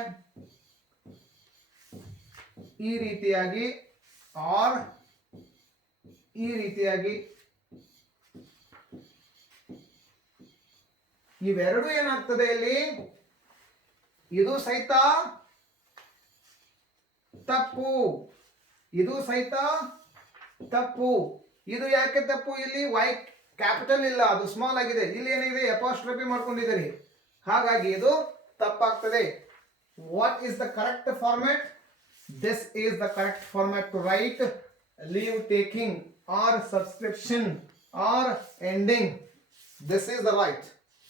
ಈ ರೀತಿಯಾಗಿ ಆರ್ ಈ ರೀತಿಯಾಗಿ, ಇವೆರಡು ಏನಾಗ್ತದೆ ಇಲ್ಲಿ, ಇದು ಸಹಿತ ತಪ್ಪು, ಇದು ಸಹಿತ ತಪ್ಪು. ಇದು ಯಾಕೆ ತಪ್ಪು, ಇಲ್ಲಿ ವೈ ಕ್ಯಾಪಿಟಲ್ ಇಲ್ಲ, ಅದು ಸ್ಮಾಲ್ ಆಗಿದೆ. ಇಲ್ಲಿ ಏನಿದೆ, ಅಪಾಸ್ಟ್ರಫಿ ಮಾಡ್ಕೊಂಡಿದ್ದೀರಿ, ಹಾಗಾಗಿ ಇದು ತಪ್ಪಾಗ್ತದೆ. What is the correct format? This is the correct format to write leave taking or subscription or ending. This is the right,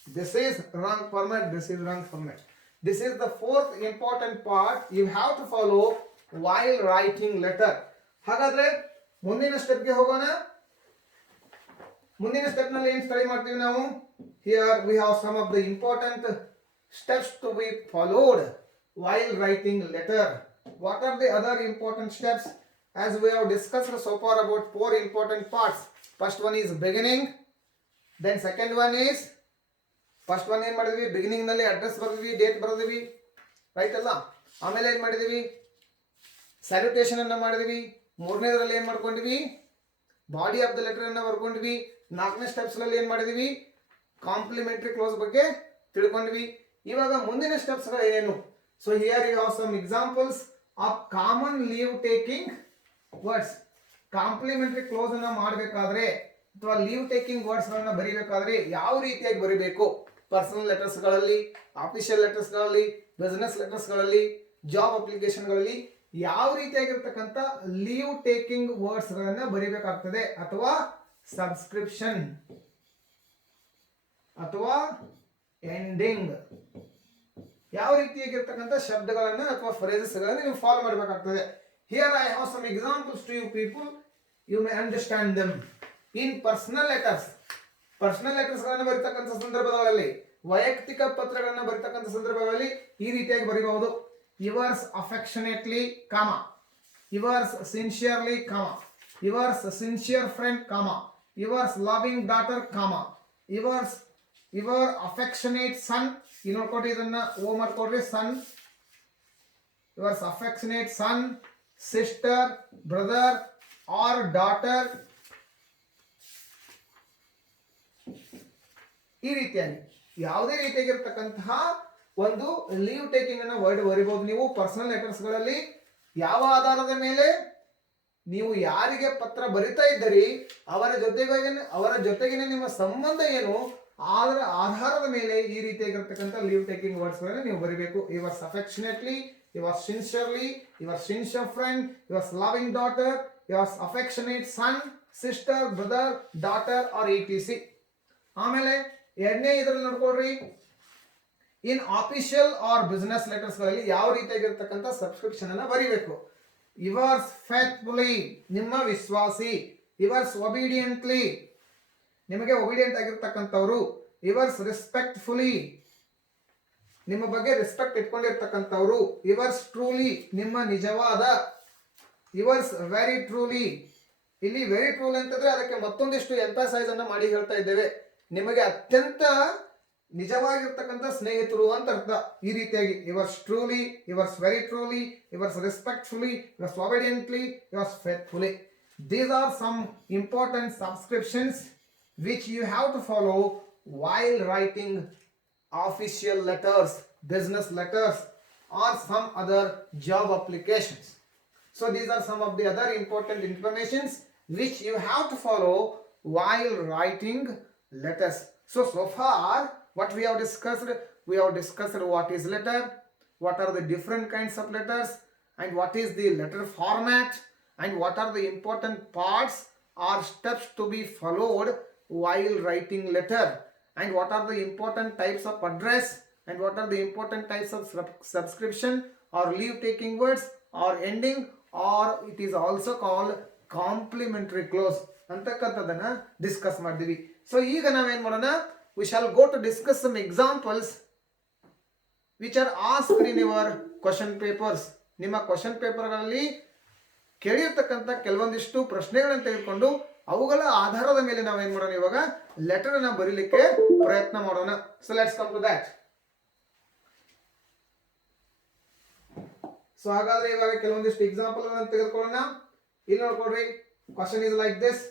this is wrong format, this is wrong format. This is the fourth important part you have to follow while writing letter. ಹಾಗಾದ್ರೆ ಮುಂದಿನ step ಗೆ ಹೋಗೋಣ. ಮುಂದಿನ step ನಲ್ಲಿ ಏನು study ಮಾಡ್ತೀವಿ ನಾವು? Here we have some of the important steps to be followed while writing letter. What are the other important steps? As we have discussed so far about four important parts. First one is beginning, then second one is first one ಏನ್ ಮಾಡಿದ್ವಿ, beginning ನಲ್ಲಿ address ಬರ್ದಿವಿ, date ಬರ್ದಿವಿ, right ಅಲ್ಲ. ಆಮೇಲೆ ಏನ್ ಮಾಡಿದ್ವಿ, salutation ಅನ್ನ ಮಾಡಿದ್ವಿ. ಮೂರನೇದ್ರಲ್ಲಿ ಏನ್ ಮಾಡ್ಕೊಂಡಿವಿ, ಬಾಡಿ ಆಫ್ ದ ಲೆಟರ್ ಅನ್ನ ಬರ್ಕೊಂಡ್ವಿ. ನಾಲ್ಕನೇ ಸ್ಟೆಪ್ಸ್ ನಲ್ಲಿ ಏನ್ ಮಾಡಿದ್ವಿ, ಕಾಂಪ್ಲಿಮೆಂಟರಿ ಕ್ಲೋಸ್ ಬಗ್ಗೆ ತಿಳ್ಕೊಂಡ್ವಿ. ಇವಾಗ ಮುಂದಿನ ಸ್ಟೆಪ್ಸ್ ಗಳು ಏನೇನು? So here you have some examples of common leave taking words. Complimentary close ಅನ್ನ ಮಾಡಬೇಕಾದ್ರೆ ಅಥವಾ ಲೀವ್ ಟೇಕಿಂಗ್ ವರ್ಡ್ಸ್ ಗಳನ್ನ ಬರೀಬೇಕಾದ್ರೆ ಯಾವ ರೀತಿಯಾಗಿ ಬರೀಬೇಕು, ಪರ್ಸನಲ್ ಲೆಟರ್ಸ್ ಗಳಲ್ಲಿ, ಆಫಿಷಿಯಲ್ ಲೆಟರ್ಸ್ ಗಳಲ್ಲಿ, ಬಿಸಿನೆಸ್ ಲೆಟರ್ಸ್ ಗಳಲ್ಲಿ, ಜಾಬ್ ಅಪ್ಲಿಕೇಶನ್ ಗಳಲ್ಲಿ ಯಾವ ರೀತಿಯಾಗಿರ್ತಕ್ಕಂಥ ಲೀವ್ ಟೇಕಿಂಗ್ ವರ್ಡ್ಸ್ ಗಳನ್ನ ಬರೀಬೇಕಾಗ್ತದೆ ಅಥವಾ ಸಬ್ಸ್ಕ್ರಿಪ್ಷನ್ ಅಥವಾ ಎಂಡಿಂಗ್. ಯಾವ ರೀತಿಯಾಗಿರ್ತಕ್ಕಂಥ ಶಬ್ದಗಳನ್ನ ಅಥವಾ ಫ್ರೇಸಸ್ ಗಳನ್ನ ನೀವು ಫಾಲೋ ಮಾಡಬೇಕಾಗ್ತದೆ. Here I have some examples to you people, you may understand them. In personal letters, personal letters ಗಳನ್ನ ಬರೀತಕ್ಕಂಥ ಸಂದರ್ಭಗಳಲ್ಲಿ, ವೈಯಕ್ತಿಕ ಪತ್ರಗಳನ್ನ ಬರೀತಕ್ಕಂಥ ಸಂದರ್ಭಗಳಲ್ಲಿ ಈ ರೀತಿಯಾಗಿ ಬರೀಬಹುದು. ಯುವರ್ಸ್ ಅಫೆಕ್ಷನೇಟ್ಲಿ, ಕಾಮ, ಯುವರ್ಸ್ ಸಿನ್ಸಿಯರ್ಲಿ, ಕಾಮ, ಯುವರ್ಸ್ ಸಿನ್ಸಿಯರ್ ಫ್ರೆಂಡ್, ಕಾಮ, ಯುವರ್ಸ್ ಲವಿಂಗ್ ಡಾಟರ್, ಕಾಮ, ಯುವರ್ ಅಫೆಕ್ಷನೇಟ್ ಸನ್. ಇಲ್ಲಿ ನೋಡ್ಕೊಡ್ರಿ, ಇದನ್ನ ಓ ಮಾಡ್ಕೊಡ್ರಿ, ಸನ್, yours affectionate son, sister, brother R daughter. ಈ ರೀತಿಯಾಗಿ ಯಾವುದೇ ರೀತಿಯಾಗಿರ್ತಕ್ಕಂತಹ ಒಂದು ಲೀವ್ ಟೇಕಿಂಗ್ ಅನ್ನ ವರ್ಡ್ ಬರೀಬಹುದು ನೀವು ಪರ್ಸನಲ್ ಲೆಟರ್ಸ್ ಗಳಲ್ಲಿ. ಯಾವ ಆಧಾರದ ಮೇಲೆ ನೀವು ಯಾರಿಗೆ ಪತ್ರ ಬರಿತಾ ಇದ್ದೀರಿ ಅವರ ಜೊತೆಗಿನ ನಿಮ್ಮ ಸಂಬಂಧ ಏನು, ಅದರ ಆಧಾರದ ಮೇಲೆ ಈ ರೀತಿಯಾಗಿರ್ತಕ್ಕಂಥ ಲೀವ್ ಟೇಕಿಂಗ್ ವರ್ಡ್ಸ್ ಗಳನ್ನ ನೀವು ಬರೀಬೇಕು. Yours affectionately, yours sincerely, yours sincere friend, yours loving daughter, yours affectionate son, sister, brother, daughter or etc. ಆಮೇಲೆ ಎರಡನೇ ಇದರಲ್ಲಿ ನೋಡ್ಕೊಳ್ರಿ, in official or business letters ಗಳಲ್ಲಿ ಯಾವ ರೀತಿಯಾಗಿರ್ತಕ್ಕಂಥ ಸಬ್ಸ್ಕ್ರಿಪ್ಷನ್ ಅನ್ನ ಬರೀಬೇಕು. ಯುವರ್ಸ್ ಫೇತ್ಫುಲಿ, ನಿಮ್ಮ ವಿಶ್ವಾಸಿ. ಯುವರ್ಸ್ ಒಬಿಡಿಯಂಟ್ಲಿ, ನಿಮಗೆ ಒಬಿಡಿಯಂಟ್ ಆಗಿರ್ತಕ್ಕಂಥವ್ರು. ಯುವರ್ಸ್ ರೆಸ್ಪೆಕ್ಟ್ಫುಲಿ, ನಿಮ್ಮ ಬಗ್ಗೆ ರೆಸ್ಪೆಕ್ಟ್ ಇಟ್ಕೊಂಡಿರ್ತಕ್ಕಂಥವ್ರು. ಯುವರ್ಸ್ ಟ್ರೂಲಿ, ನಿಮ್ಮ ನಿಜವಾದ. ಯುವರ್ಸ್ ವೆರಿ ಟ್ರೂಲಿ, ಇಲ್ಲಿ ವೆರಿ ಟ್ರೂಲಿ ಅಂತಂದ್ರೆ ಅದಕ್ಕೆ ಮತ್ತೊಂದಿಷ್ಟು ಎಂಫಸೈಸ್ ಅನ್ನ ಮಾಡಿ ಹೇಳ್ತಾ ಇದ್ದೇವೆ, ನಿಮಗೆ ಅತ್ಯಂತ ನಿಜವಾಗಿರ್ತಕ್ಕಂಥ ಸ್ನೇಹಿತರು ಅಂತ ಅರ್ಥ. ಈ ರೀತಿಯಾಗಿ yours truly, yours very truly, yours respectfully, yours obediently, yours faithfully. These are some important subscriptions which you have to follow while writing official letters, business letters or some other job applications. So these are some of the other important informations which you have to follow while writing letters. So far what we have discussed what is letter, what are the different kinds of letters, and what is the letter format, and what are the important parts or steps to be followed while writing letter, and what are the important types of address, and what are the important types of subscription or leave taking words or ending, or it is also called complimentary clause ಅಂತಕ್ಕಂಥದ್ದನ್ನ discuss ಮಾಡಿದ್ವಿ. So ಈಗ ನಾವೇನ್ ಮಾಡೋಣ, we shall go to discuss some examples which are asked in your question papers. ನಿಮ್ಮ question ಪೇಪರ್ಗಳಲ್ಲಿ ಕೇಳಿರ್ತಕ್ಕಂಥ ಕೆಲವೊಂದಿಷ್ಟು ಪ್ರಶ್ನೆಗಳನ್ನು ತೆಗೆದುಕೊಂಡು ಅವುಗಳ ಆಧಾರದ ಮೇಲೆ ನಾವೇನ್ ಮಾಡೋಣ, ಇವಾಗ ಲೆಟರ್ ಅನ್ನ ಬರೀಲಿಕ್ಕೆ ಪ್ರಯತ್ನ ಮಾಡೋಣ. So let's come to that. So ಹಾಗಾದ್ರೆ ಇವಾಗ ಕೆಲವೊಂದಿಷ್ಟು ಎಕ್ಸಾಂಪಲ್ ಅನ್ನು ತೆಗೆದುಕೊಳ್ಳೋಣ. ಇಲ್ಲಿ ನೋಡ್ಕೊಳ್ರಿ, question is like this.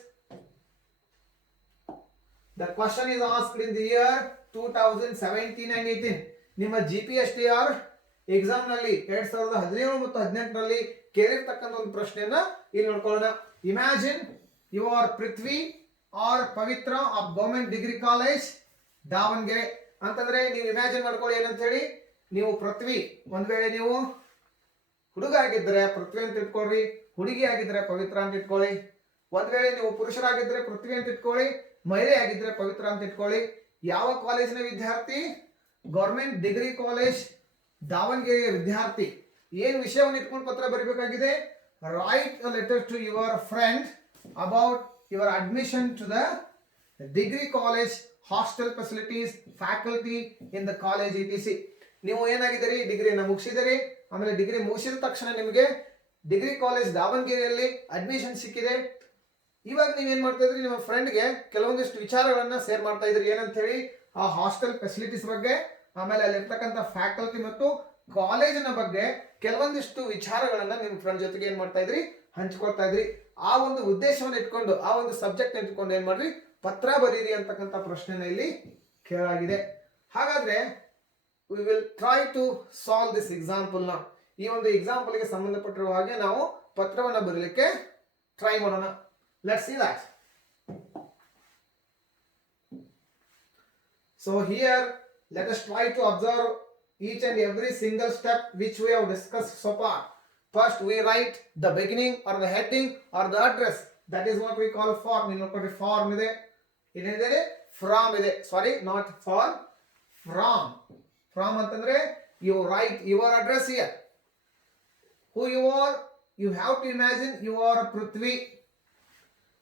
The question is asked in the year 2017 and 18. ನಿಮ್ಮ GPSTR ಎಕ್ಸಾಮ್ ನಲ್ಲಿ 2017 ಮತ್ತು 18ರಲ್ಲಿ ಕೇಳಿರ್ತಕ್ಕಂಥ ಒಂದು ಪ್ರಶ್ನೆಯನ್ನ ಇಲ್ಲಿ ನೋಡ್ಕೊಳ್ಳೋಣ. Imagine you are Prithvi or Pavitra of government degree college Davanagere ಅಂತಂದ್ರೆ ನೀವು ಇಮ್ಯಾಜಿನ್ ಮಾಡ್ಕೊಳ್ಳಿ ಏನಂತ ಹೇಳಿ. ನೀವು ಪೃಥ್ವಿ, ಒಂದ್ ವೇಳೆ ನೀವು ಹುಡುಗ ಆಗಿದ್ರೆ ಪೃಥ್ವಿ ಅಂತ ಇಟ್ಕೊಳ್ರಿ, ಹುಡುಗಿ ಆಗಿದ್ರೆ ಪವಿತ್ರ ಅಂತ ಇಟ್ಕೊಳ್ಳಿ. ಒಂದ್ ವೇಳೆ ನೀವು ಪುರುಷರಾಗಿದ್ರೆ ಪೃಥ್ವಿ ಅಂತ ಇಟ್ಕೊಳ್ಳಿ, ಮಹಿಳೆ ಆಗಿದ್ರೆ ಪವಿತ್ರ ಅಂತ ಇಟ್ಕೊಳ್ಳಿ. ಯಾವ ಕಾಲೇಜಿನ ವಿದ್ಯಾರ್ಥಿ? ಗವರ್ಮೆಂಟ್ ಡಿಗ್ರಿ ಕಾಲೇಜ್ ದಾವಣಗೆರೆಯ ವಿದ್ಯಾರ್ಥಿ. ಏನು ವಿಷಯವನ್ನು ಇಟ್ಕೊಂಡು ಪತ್ರ ಬರೀಬೇಕಾಗಿದೆ? Write a letter to your friend about your admission to the degree college, hostel facilities, faculty in the college etc. ನೀವು ಏನಾಗಿದ್ದೀರಿ? ಡಿಗ್ರಿಯನ್ನು ಮುಗಿಸಿದಿರಿ. ಆಮೇಲೆ ಡಿಗ್ರಿ ಮುಗಿಸಿದ ತಕ್ಷಣ ನಿಮಗೆ ಡಿಗ್ರಿ ಕಾಲೇಜ್ ದಾವಣಗೆರೆಯಲ್ಲಿ ಅಡ್ಮಿಷನ್ ಸಿಕ್ಕಿದೆ. ಇವಾಗ ನೀವೇನ್ ಮಾಡ್ತಾ ಇದ್ರಿ, ನಿಮ್ಮ ಫ್ರೆಂಡ್ಗೆ ಕೆಲವೊಂದಿಷ್ಟು ವಿಚಾರಗಳನ್ನ ಶೇರ್ ಮಾಡ್ತಾ ಇದ್ರಿ. ಏನಂತ ಹೇಳಿ? ಆ ಹಾಸ್ಟೆಲ್ ಫೆಸಿಲಿಟೀಸ್ ಬಗ್ಗೆ, ಆಮೇಲೆ ಅಲ್ಲಿರ್ತಕ್ಕಂಥ ಫ್ಯಾಕಲ್ಟಿ ಮತ್ತು ಕಾಲೇಜಿನ ಬಗ್ಗೆ ಕೆಲವೊಂದಿಷ್ಟು ವಿಚಾರಗಳನ್ನ ನಿಮ್ಮ ಫ್ರೆಂಡ್ ಜೊತೆಗೆ ಏನ್ ಮಾಡ್ತಾ ಇದ್ರಿ? ಹಂಚ್ಕೊಳ್ತಾ ಇದ್ರಿ. ಆ ಒಂದು ಉದ್ದೇಶವನ್ನು ಇಟ್ಕೊಂಡು, ಆ ಒಂದು ಸಬ್ಜೆಕ್ಟ್ ಇಟ್ಕೊಂಡು ಏನ್ ಮಾಡ್ರಿ? ಪತ್ರ ಬರೀರಿ ಅಂತಕ್ಕಂಥ ಪ್ರಶ್ನೆನ ಇಲ್ಲಿ ಕೇಳಾಗಿದೆ. ಹಾಗಾದ್ರೆ we will try to solve this example now. ಈ ಒಂದು ಎಕ್ಸಾಂಪಲ್ ಗೆ ಸಂಬಂಧಪಟ್ಟಿರುವ ಹಾಗೆ ನಾವು ಪತ್ರವನ್ನು ಬರೀಲಿಕ್ಕೆ ಟ್ರೈ ಮಾಡೋಣ. Let's see that. So here let us try to observe each and every single step which we have discussed so far. First we write the beginning or the heading or the address. That is what we call form. ಇಲ್ಲಿ ನೋಡ್ಕೊಡ್ರಿ, form ಇದೆ, ಏನಿದೆ from ಇದೆ, sorry not for, from. From ಅಂತಂದ್ರೆ you write your address here. Who you are, you have to imagine you are Prithvi.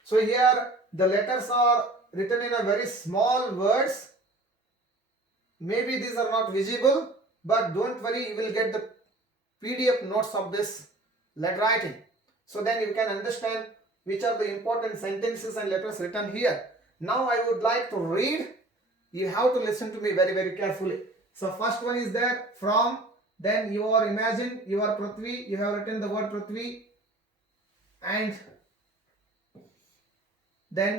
So here the letters are written in a very small words. Maybe these are not visible, but don't worry, you will get the PDF notes of this letter writing. So then you can understand which are the important sentences and letters written here. Now I would like to read. You have to listen to me very, very carefully. So first one is there, from. Then you are imagine you are Prithvi, you have written the word Prithvi, and then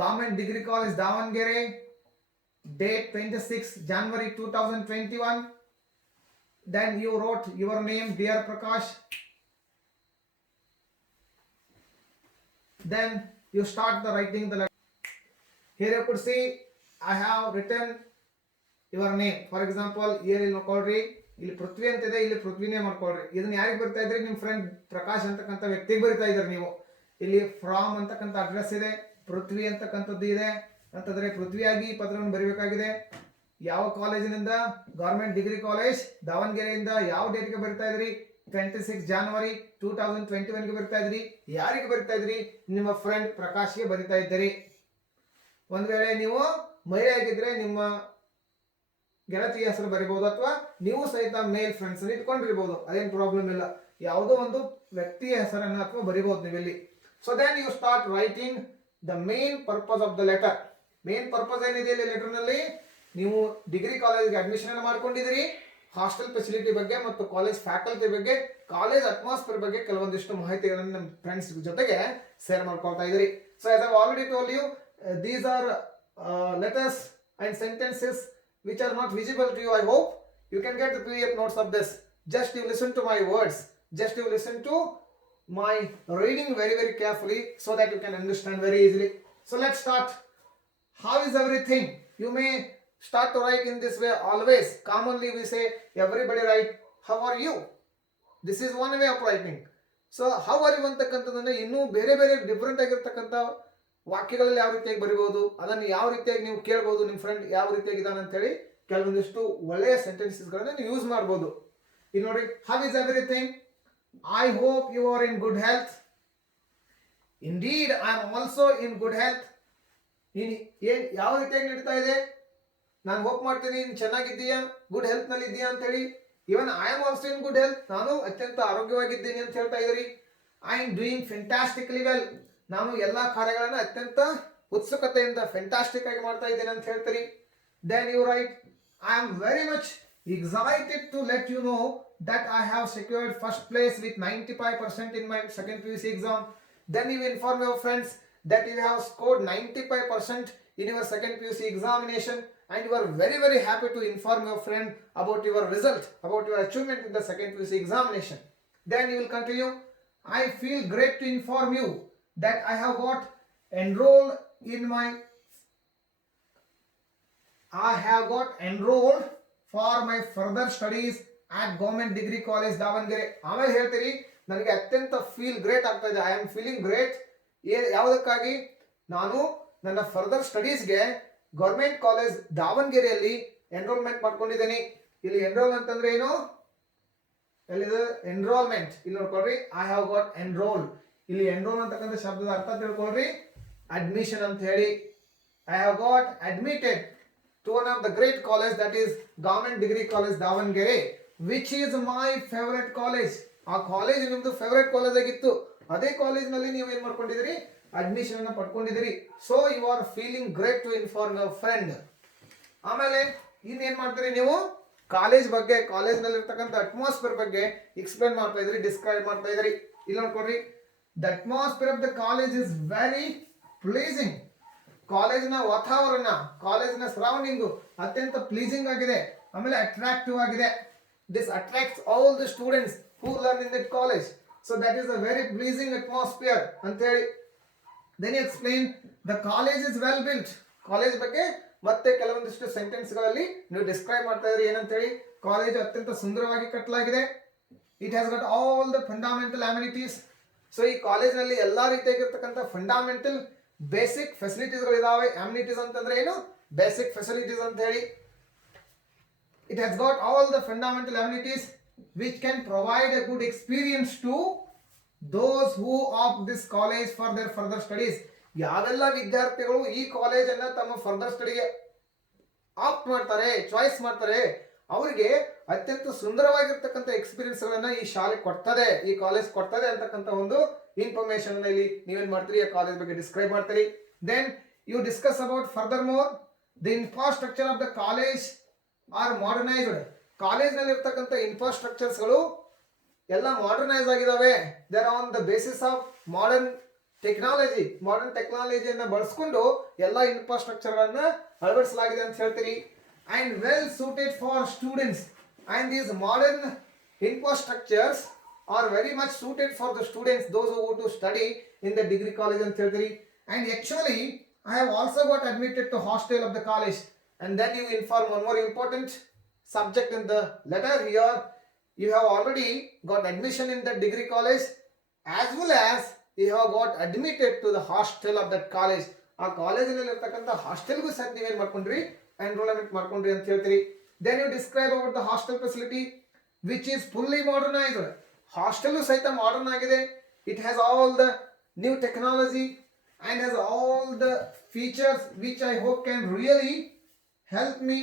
Government Degree College Davangere, date 26 January 2021. Then you wrote your name, dear Prakash. Then you start the writing the letter. Here you could see I have written your name. For example, here you ನೋಡ್ಕೊಳ್ರಿ, ಇಲ್ಲಿ ಪೃಥ್ವಿ ಅಂತಿದೆ, ಇಲ್ಲಿ ಪೃಥ್ವಿನೇ ಮಾಡ್ಕೊಳ್ರಿ. ಇದನ್ನ ಯಾರಿಗೆ ಬರ್ತಾ ಇದ್ರಿ? ನಿಮ್ಮ friend Prakash ಅಂತಕ್ಕಂಥ ವ್ಯಕ್ತಿಗೆ ಬರಿತಾ ಇದ್ರಿ ನೀವು. ಇಲ್ಲಿ ಫ್ರಾಮ್ ಅಂತಕ್ಕಂಥ ಅಡ್ರೆಸ್ ಇದೆ, ಪೃಥ್ವಿ ಅಂತಕ್ಕಂಥದ್ದು ಇದೆ ಅಂತಂದ್ರೆ ಪೃಥ್ವಿಯಾಗಿ ಪತ್ರವನ್ನು ಬರೀಬೇಕಾಗಿದೆ. ಯಾವ ಕಾಲೇಜಿನಿಂದ? ಗವರ್ಮೆಂಟ್ ಡಿಗ್ರಿ ಕಾಲೇಜ್ ದಾವಣಗೆರೆಯಿಂದ. ಯಾವ ಡೇಟ್ಗೆ ಬರಿತಾ ಇದ್ರಿ? 26 January 2021ಗೆ ಬರಿತಾ ಇದ್ರಿ. ಯಾರಿಗೆ ಬರಿತಾ ಇದ್ರಿ? ನಿಮ್ಮ ಫ್ರೆಂಡ್ ಪ್ರಕಾಶ್ಗೆ ಬರಿತಾ ಇದ್ದೀರಿ. ಒಂದ್ ವೇಳೆ ನೀವು ಮಹಿಳೆ ಆಗಿದ್ರೆ ನಿಮ್ಮ ಗೆಳತಿಯ ಹೆಸರು ಬರಿಬಹುದು, ಅಥವಾ ನೀವು ಸಹಿತ ಮೇಲ್ ಫ್ರೆಂಡ್ಸ್ ಇಟ್ಕೊಂಡಿರ್ಬೋದು, ಅದೇನು ಪ್ರಾಬ್ಲಮ್ ಇಲ್ಲ. ಯಾವುದೋ ಒಂದು ವ್ಯಕ್ತಿಯ ಹೆಸರನ್ನ ಅಥವಾ ಬರಿಬಹುದು ನೀವಿಲ್ಲಿ. So then you start writing the main purpose of the letter. Main purpose ಏನಿದೆ ಇಲ್ಲಿ ಲೆಟರ್ ನಲ್ಲಿ? ನೀವು ಡಿಗ್ರಿ ಕಾಲೇಜ್ಗೆ ಅಡ್ಮಿಷನ್ ಅನ್ನು ಮಾಡ್ಕೊಂಡಿದ್ದೀರಿ, ಹಾಸ್ಟೆಲ್ ಫೆಸಿಲಿಟಿ ಬಗ್ಗೆ ಮತ್ತು ಕಾಲೇಜ್ ಫ್ಯಾಕಲ್ಟಿ ಬಗ್ಗೆ, ಕಾಲೇಜ್ ಅಟ್ಮಾಸ್ಫಿಯರ್ ಬಗ್ಗೆ ಕೆಲವೊಂದಿಷ್ಟು ಮಾಹಿತಿಗಳನ್ನು ನಮ್ಮ ಫ್ರೆಂಡ್ಸ್ ಜೊತೆಗೆ ಶೇರ್ ಮಾಡ್ಕೊಳ್ತಾ ಇದ್ದೀರಿ. So as I've already told you, these are letters and sentences which are not visible to you. I hope you can get the PDF notes of this. Just you listen to my words, just you listen to my reading very, very carefully so that you can understand very easily. So let's start. How is everything? You may start to write in this way always. Commonly we say everybody write how are you. This is one way of writing. So how are you ಅಂತಕ್ಕಂಥದ್ದನ್ನ ಇನ್ನೂ ಬೇರೆ ಬೇರೆ different ಆಗಿರ್ತಕ್ಕಂಥ ವಾಕ್ಯಗಳಲ್ಲಿ ಯಾವ ರೀತಿಯಾಗಿ ಬರಿಬಹುದು, ಅದನ್ನು ಯಾವ ರೀತಿಯಾಗಿ ನೀವು ಕೇಳಬಹುದು, ನಿಮ್ಮ ಫ್ರೆಂಡ್ ಯಾವ ರೀತಿಯಾಗಿ ಇದಾನೆ ಅಂತ ಹೇಳಿ ಕೆಲವೊಂದಿಷ್ಟು ಒಳ್ಳೆಯ ಸೆಂಟೆನ್ಸಸ್ಗಳನ್ನ ನೀವು ಯೂಸ್ ಮಾಡಬಹುದು. ಈಗ ನೋಡಿ, how is everything? I hope you are in good health. Indeed I am also in good health. ಏನ್ ಯಾವ ರೀತಿಯಾಗಿ ನಡೀತಾ ಇದೆ? ನಾನು ಹೋಪ್ ಮಾಡ್ತೀನಿ ನೀನು ಚೆನ್ನಾಗಿದ್ದೀಯಾ, ಗುಡ್ ಹೆಲ್ತ್ ನಲ್ಲಿ ಇದೆಯಾ ಅಂತ ಹೇಳಿ. Even I am also in good health, ನಾನು ಅತ್ಯಂತ ಆರೋಗ್ಯವಾಗಿದ್ದೀನಿ ಅಂತ ಹೇಳ್ತಾ ಇದ್ದೀರಿ. I am doing fantastically well, ನಾನು ಎಲ್ಲಾ ಕಾರ್ಯಗಳನ್ನ ಅತ್ಯಂತ ಉತ್ಸುಕತೆಯಿಂದ ಫ್ಯಾಂಟಾಸ್ಟಿಕ್ ಆಗಿ ಮಾಡ್ತಾ ಇದ್ದೇನೆ ಅಂತ ಹೇಳ್ತೀರಿ. Then you write, I am very much excited to let you know that I have secured first place with 95% in my second PUC exam. Then you inform your friends that you have scored 95% in your second PUC examination, and you are very, very happy to inform your friend about your result, about your achievement in the second PUC examination. Then you will continue, I feel great to inform you that I have got enrolled for my further studies at Government Degree College Davangere. ಆಮೇಲೆ ಹೇಳ್ತೀರಿ, ನನಗೆ ಅತ್ಯಂತ feel great ಆಗ್ತಾ ಇದೆ, I am feeling great. ಯಾವುದಕ್ಕಾಗಿ? ನಾನು ನನ್ನ further ಸ್ಟಡೀಸ್ಗೆ government college ದಾವಣಗೆರೆಯಲ್ಲಿ enrolment ಮಾಡ್ಕೊಂಡಿದ್ದೀನಿ. ಇಲ್ಲಿ ಎನ್ರೋಲ್ ಅಂತಂದ್ರೆ ಏನು? ಎಲ್ಲಿದೆ ಎನ್ರೋಲ್ಮೆಂಟ್? ಇಲ್ಲಿ ನೋಡ್ಕೊಳ್ರಿ, ಐ ಹ್ಯಾವ್ ಗಾಟ್ ಎನ್ರೋಲ್. ಇಲ್ಲಿ ಎನ್ರೋಲ್ ಅಂತಕ್ಕಂಥ ಶಬ್ದದ ಅರ್ಥ ತಿಳ್ಕೊಳ್ರಿ, ಅಡ್ಮಿಷನ್ ಅಂತ ಹೇಳಿ. I have got admitted to one of the great college, that is Government Degree College Davangere, which is my favorite college. ಆ ಕಾಲೇಜ್ ನಿಮ್ದು ಫೇವರೇಟ್ ಕಾಲೇಜ್ ಆಗಿತ್ತು, ಅದೇ ಕಾಲೇಜ್ ನಲ್ಲಿ ನೀವು ಏನ್ ಮಾಡ್ಕೊಂಡಿದ್ದೀರಿ? ಅಡ್ಮಿಷನ್ ಅನ್ನ ಪಡ್ಕೊಂಡಿದ್ದೀರಿ. So you are feeling great to inform your friend. ಆಮೇಲೆ ಇನ್ನೇನ್ ಮಾಡ್ತೀರಿ ನೀವು? ಕಾಲೇಜ್ ಬಗ್ಗೆ, ಕಾಲೇಜ್ ನಲ್ಲಿ ಇರ್ತಕ್ಕಂಥ ಅಟ್ಮಾಸ್ಫಿಯರ್ ಬಗ್ಗೆ ಎಕ್ಸ್ಪ್ಲೇನ್ ಮಾಡ್ತಾ ಇದ್ರಿ, ಡಿಸ್ಕ್ರೈಬ್ ಮಾಡ್ತಾ ಇದ್ರಿ. ಇಲ್ಲಿ ನೋಡ್ಕೊಡ್ರಿ, the atmosphere of the college is very pleasing. ಕಾಲೇಜಿನ ವಾತಾವರಣ, ಕಾಲೇಜಿನ ಸರೌಂಡಿಂಗು ಅತ್ಯಂತ ಪ್ಲೀಸಿಂಗ್ ಆಗಿದೆ, ಆಮೇಲೆ ಅಟ್ರಾಕ್ಟಿವ್ ಆಗಿದೆ. This attracts all the students who learn in that college. So that is a very pleasing atmosphere ಅಂತ ಹೇಳಿ. Then you explain the college is well built. College ಬಗ್ಗೆ ಮತ್ತೆ ಕೆಲವೊಂದಿಷ್ಟು ಸೆಂಟೆನ್ಸ್ಗಳಲ್ಲಿ ನೀವು ಡಿಸ್ಕ್ರೈಬ್ ಮಾಡ್ತಾ ಇದ್ರಿ ಏನಂತ ಹೇಳಿ. ಕಾಲೇಜ್ ಅತ್ಯಂತ ಸುಂದರವಾಗಿ ಕಟ್ಟಲಾಗಿದೆ. It has got all the fundamental amenities. So ಈ ಕಾಲೇಜ್ನಲ್ಲಿ ಎಲ್ಲಾ ರೀತಿಯಾಗಿರ್ತಕ್ಕಂಥ ಫಂಡಮೆಂಟಲ್ ಬೇಸಿಕ್ ಫೆಸಿಲಿಟೀಸ್ಗಳು ಇದಾವೆ. ಅಮ್ಯುನಿಟೀಸ್ ಅಂತಂದ್ರೆ ಏನು? ಬೇಸಿಕ್ ಫೆಸಿಲಿಟೀಸ್ ಅಂತ ಹೇಳಿ. It has got all the fundamental amenities which can provide a good experience to those who opt this college for their further studies. ಯಾವೆಲ್ಲ ವಿದ್ಯಾರ್ಥಿಗಳು ಈ ಕಾಲೇಜನ್ನ ತಮ್ಮ ಫರ್ದರ್ ಸ್ಟಡಿಗೆ ಆಪ್ಟ್ ಮಾಡ್ತಾರೆ, ಚಾಯ್ಸ್ ಮಾಡ್ತಾರೆ, ಅವರಿಗೆ ಅತ್ಯಂತ ಸುಂದರವಾಗಿರ್ತಕ್ಕಂಥ ಎಕ್ಸ್ಪೀರಿಯನ್ಸ್ ಗಳನ್ನ ಈ ಶಾಲೆ ಕೊಡ್ತದೆ, ಈ ಕಾಲೇಜ್ ಕೊಡ್ತದೆ ಅಂತಕ್ಕಂಥ ಒಂದು ಇನ್ಫಾರ್ಮೇಶನ್ ಇಲ್ಲಿ ನೀವೇನ್ ಮಾಡ್ತೀರಿ, ಆ ಕಾಲೇಜ್ ಬಗ್ಗೆ ಡಿಸ್ಕ್ರೈಬ್ ಮಾಡ್ತೀರಿ. Then you discuss about further more the infrastructure of the college are modernised. College ನಲ್ಲಿ ಇರ್ತಕ್ಕಂಥ ಇನ್ಫ್ರಾಸ್ಟ್ರಕ್ಚರ್ಸ್ ಗಳು ಎಲ್ಲ ಮಾಡರ್ನೈಸ್ ಆಗಿದಾವೆ. There on the basis of modern ಟೆಕ್ನಾಲಜಿಯನ್ನ ಬಳಸ್ಕೊಂಡು ಎಲ್ಲ ಇನ್ಫ್ರಾಸ್ಟ್ರಕ್ಚರ್ ಗಳನ್ನ ಅಳವಡಿಸಲಾಗಿದೆ ಅಂತ ಹೇಳ್ತೀರಿ. And well suited for students, and these modern infrastructures are very much suited for the students those who to study in the degree college ಅಂತ ಹೇಳ್ತೀರಿ. And actually I have also got admitted to hostel of the college. And then you inform one more important subject in the letter here. You have already got admission in the degree college as well as you have got admitted to the hostel of that college. ಆ ಕಾಲೇಜಿನಲ್ಲಿ ಇರ್ತಕ್ಕಂಥ ಹಾಸ್ಟೆಲ್ಗೂ ಸಹ ನೀವೇನ್ ಮಾಡ್ಕೊಂಡ್ರಿ, enrolment ಮಾಡ್ಕೊಂಡ್ರಿ ಅಂತ ಹೇಳ್ತೀರಿ. Then you describe about the hostel facility which is fully modernized. Hostel ಸಹಿತ ಮಾಡರ್ನ್ ಆಗಿದೆ. It has all the new technology and has all the features which I hope can really help me